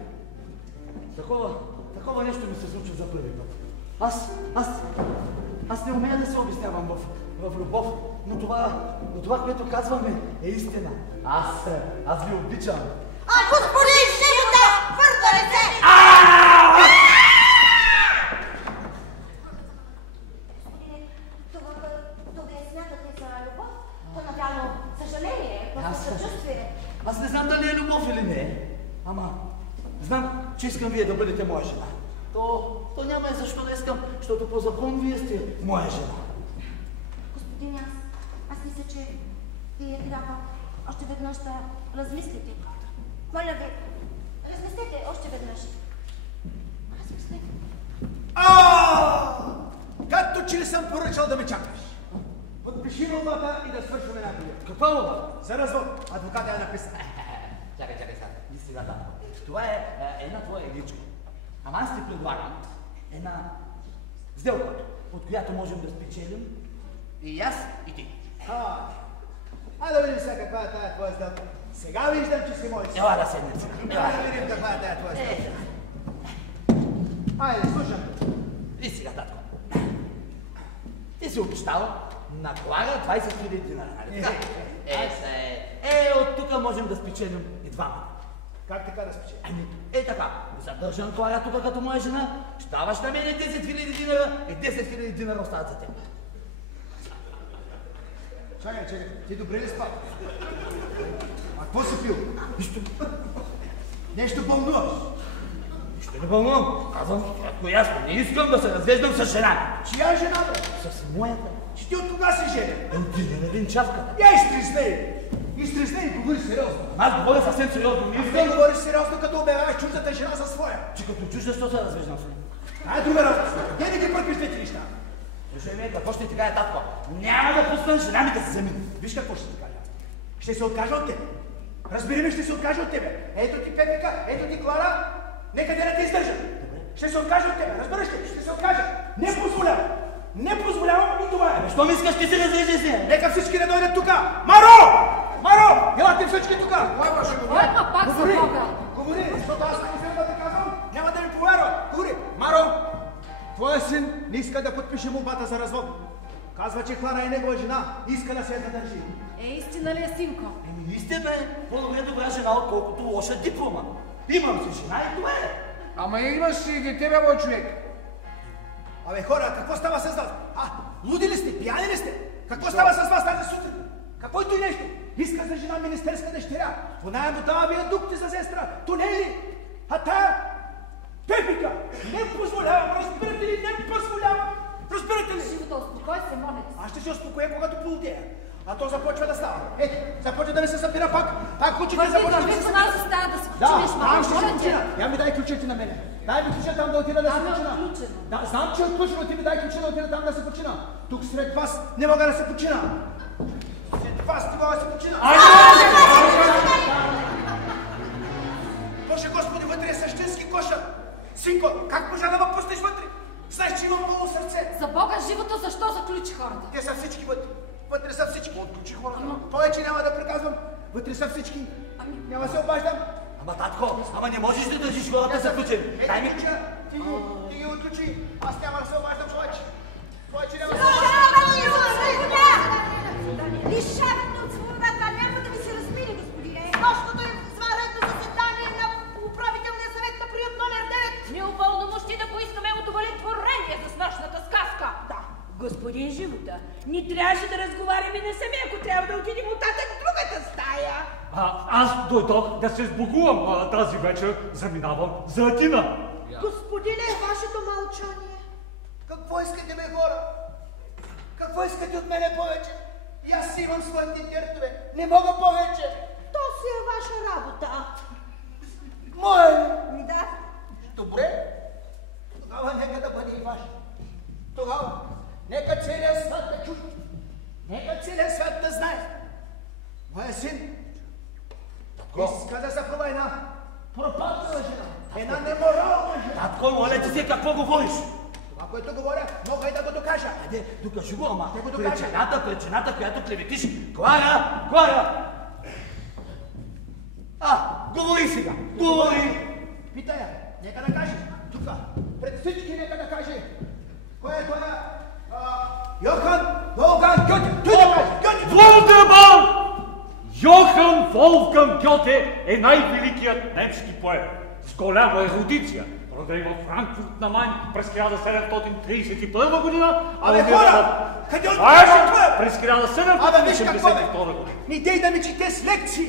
такова нещо ми се случва за първи път. Аз не умея да се обяснявам в любов, но това, което казваме, е истина. Аз ви обичам. Господин живота, върна ли се? Господине, това вие смятате за любов? То навярно съжаление, просто съчувствие. Аз не знам дали е любов или не, ама знам, че искам вие да бъдете моя жена. То няма и защо да искам, защото по закон вие сте моя жена. Господин, аз мисля, че вие трябва още веднъж да размислите. Моля ви, размислете още веднъж. Размислете. Както че ли съм поръчал да ме чакаш. Подпиши молбата и да свършим една друга. Каква молба? За развод. Адвоката е написан. Чакай сега. Истината. Това е една твоя игричка. Ама аз ти предлагам една сделка, от която можем да спечелим и аз, и ти. Да видим сега каква е тая твоя сделка. Сега виждам, че си мой си. Ела да седнете. Да видим каква е тая твоя сделка. Айде, слушам. И сега, татко. Ти си обещал на Клара 20 000 динара. От тук можем да спечелим и двамата. Как така да спечелим? Така, задържам Клара тук като моя жена, ще даваш на мене 10 000 динара и 10 000 динара остават за теб. Чакай, ти добре ли спа? А какво си пил? Нищо. Нещо бълнуваш? Нищо не вълнувам. Казвам, ако ясно, не искам да се развеждам с жена. Чия жена, бе? С моята. Че ти от кога си жена? Ти не венчавката. Я изтресни, говори сериозно. Аз говоря съвсем сериозно. Не говориш сериозно, като обявяваш чуждата жена за своя. Че като чужда, що се развеждам с нея? Това е друга работа. Я не ги пърпиш двете неща. Слушай ме, какво ще ти кажа, татко? Няма да пусна жена ми да се замине. Виж какво ще ти кажа. Ще се откажа от тебе. Разбери ме, ще се откажа от тебе. Ето ти Пепика, ето ти Клара. Нека да те издържа. Ще се откажа от тебе. Разбираш ли? Ще се откажа. Не позволявам. Не позволявам и това е. Що ми искаш ти се развеждаш с нея? Нека всички не дойдат тука. Маро! Елате всички тука. Пак за Бога. Говори, защото аз не искам да те казвам. Няма да ми повярва. Говори. Маро, твоя син не иска да подпише молбата за развод. Казва, че Клара е негова жена и иска да се я задържи. Истина ли е, синко? Истина е по-добре добра жена, отколкото лоша диплома. Имам си жена и това е. Ама имаш и дете, бе, мой човек. Абе, хора, какво става с вас? Луди ли сте? Пияни ли сте? Какво става с вас тази сутрин? Какво и той нещо? Иска за жена министерска дъщеря. Она му дава виадукти за сестра. Тунели. А тая Пепика. Не позволявам, разбирате ли? Не позволявам. Разбирате ли? Живота, успокой се, моля ти. Аз ще се успокоя, когато полудея. А то започва да става. Ето, започва да ми се събира пак ключите започва да ми се събира. Върви, става да се починеш, там ще се почина. Я ми дай ключите на мене. Дай ми ключа там да отида да се почина. Да, знам, че е отключено, ти ми дай ключа да отида там да се почина. Тук сред вас не мога да се почина. Сред вас не мога да се почина. Боже Господи, вътре е същински кошър. Синко, как можа да ме пуснеш вътре? Знаеш, че имам много сърце. За Бога живота, защо заключи хората? Те са всички вътре. Вътре са всички. Отключи хората. Повече няма да приказвам. Вътре са всички. Няма да се обаждам. Ама, татко, не можеш да държиш хората за ключен. Дай ми ключа. Ти ги отключи. Аз няма да се обаждам повече. Повече няма да се Лишаване от свободата няма да ви се размине, господине. Нощното е извънредно заседание на управителния съвет на приют номер 9. Не упълномощи да поискаме удовлетворение за снощната сказка. Да, господин Живота, ни трябваше да разговаряме на сами, ако трябва да отидем оттатък в другата стая. Аз дойдох да се сбогувам тази вечер, заминавам за Атина. Господине, вашето мълчание. Какво искате, бе, хора? Какво искате от мене повече? И аз си имам своите нертове. Не мога повече. То си е ваша работа. Моя Ми да. Добре. Тогава нека да бъде и ваша. Тогава нека целият свят да чуе. Нека целият свят да знае. Моя син иска да съпруга една пропаднала жена. Една неморална жена. Татко, моля ти се, какво говориш? Това, което говоря, мога и да го докажа. Айде, докажи го, ама. Ще го докажа. Пред която клеветиш. Клара! Говори сега, говори! Питай я, нека да каже. Тук, пред всички нека да каже. Кой е той? Йохан Волфган Гьоте. Той да каже. Гьоте! Вундербал! Йохан Волфган Гьоте е най-великият немски поет с голяма ерудиция. Роден във Франкфурт на Майн през 1731 година, Абе, хора! Къде от през 1782 година. Не дей да ми четеш лекции!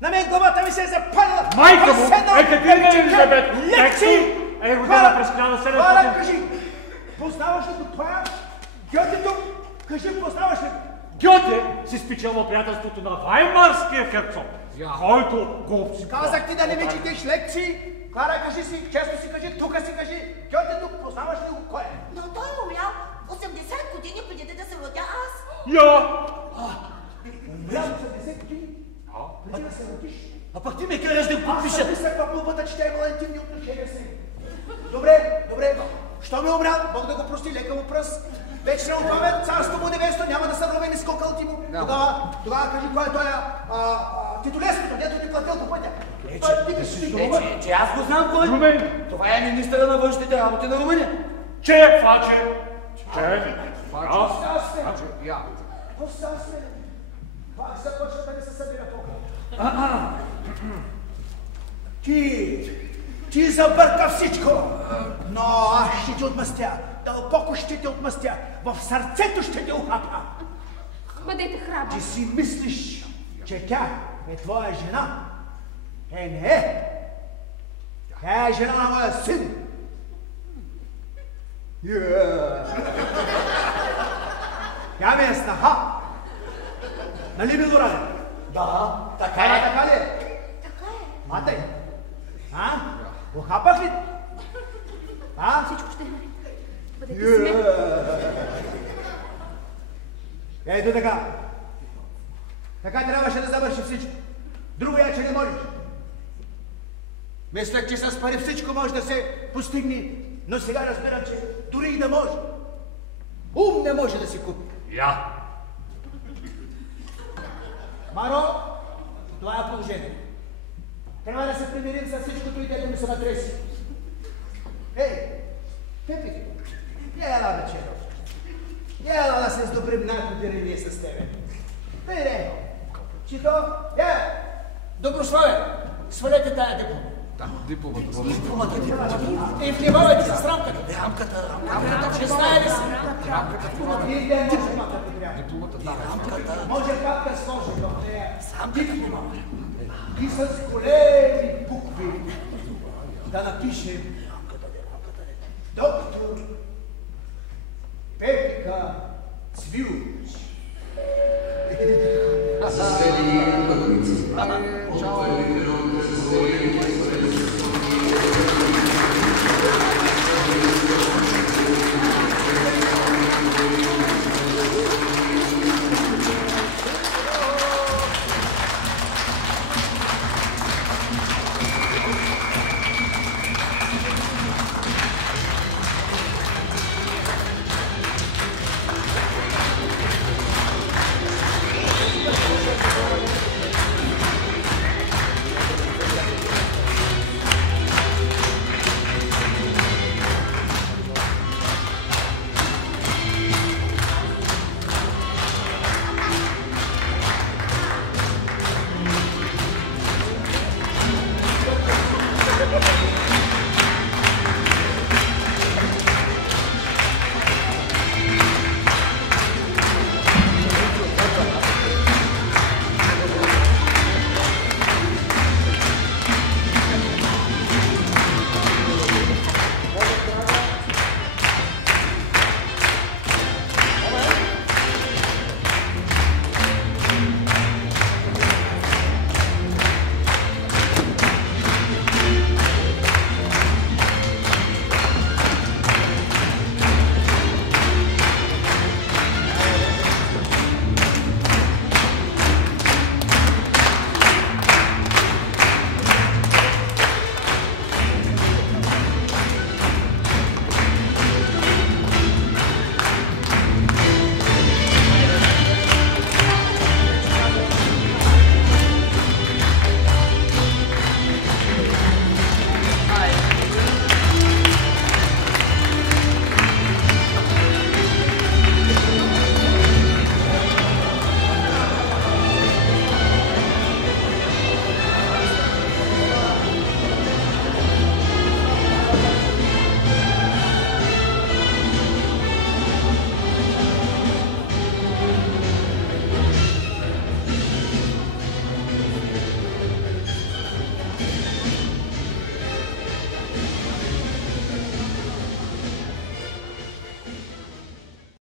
На мен главата ми се е запалила! Майка му, Екатерина Елизабет Лекси е родена през 1700... Хора, кажи! Познаваш ли го това? Гьотето? Кажи, познаваш ли го? Гьоте си спечелва приятелството на Ваймарския херцог, който го обсипва. Казах ти да не ми четеш лекции? Клара, кажи си, често си кажи, тука си кажи. Гьотето, познаваш ли го кой е? Но той е умрял 80 години преди да се родя аз. Умрял 80 години? Преди да се родиш? А пък ти ме караш да го подпиша. Аз съм изсъква молбата, че тя имала интимни отношения с него. Добре. Що ме умрял? Бог да го прости, лека му пръст. Вечна му памет, царство му невесто, няма да са ровени с кокълти му. Тогава кажи кой е той Титулеското, дето ти платил по пътя. Че аз го знам кой. Румен. Това е министъра на външните работи на Румъния. Че фаче. Остасте. Пак започва да ми се събира поглед. Ти забърка всичко, но аз ще те отмъстя. Дълбоко ще те отмъстя. В сърцето ще те ухапя. Бъдете храбри. Ти си мислиш, че тя е твоя жена? Не е. Тя е жена на моя син. Тя ми е снаха. Нали, Милоране? Да, така Така е. ли е? Така е. Матай. Ухапах ли? Всичко ще е наред. Бъдете смели. Ето така. Така трябваше да завърши всичко. Друго я, че не можеш. Мислех, че с пари всичко може да се постигне, но сега разбирам, че дори и да може. Ум не може да си купи. Маро, това е положение. Трябва да се примирим с всичкото и дето ми се натреси. Ей, Пепи, ела вечеро. Ела да се сдобрим най-подирение с тебе. Бере, че то, Доброславе, свалете тая диплома. Дипломата. И внимавайте с рамката. Рамката. Ще знае ли се? Иде дипломата трябва. Може пак да сложи в нея диплома. И с големи букви да напишем доктор Пепика Цвилч.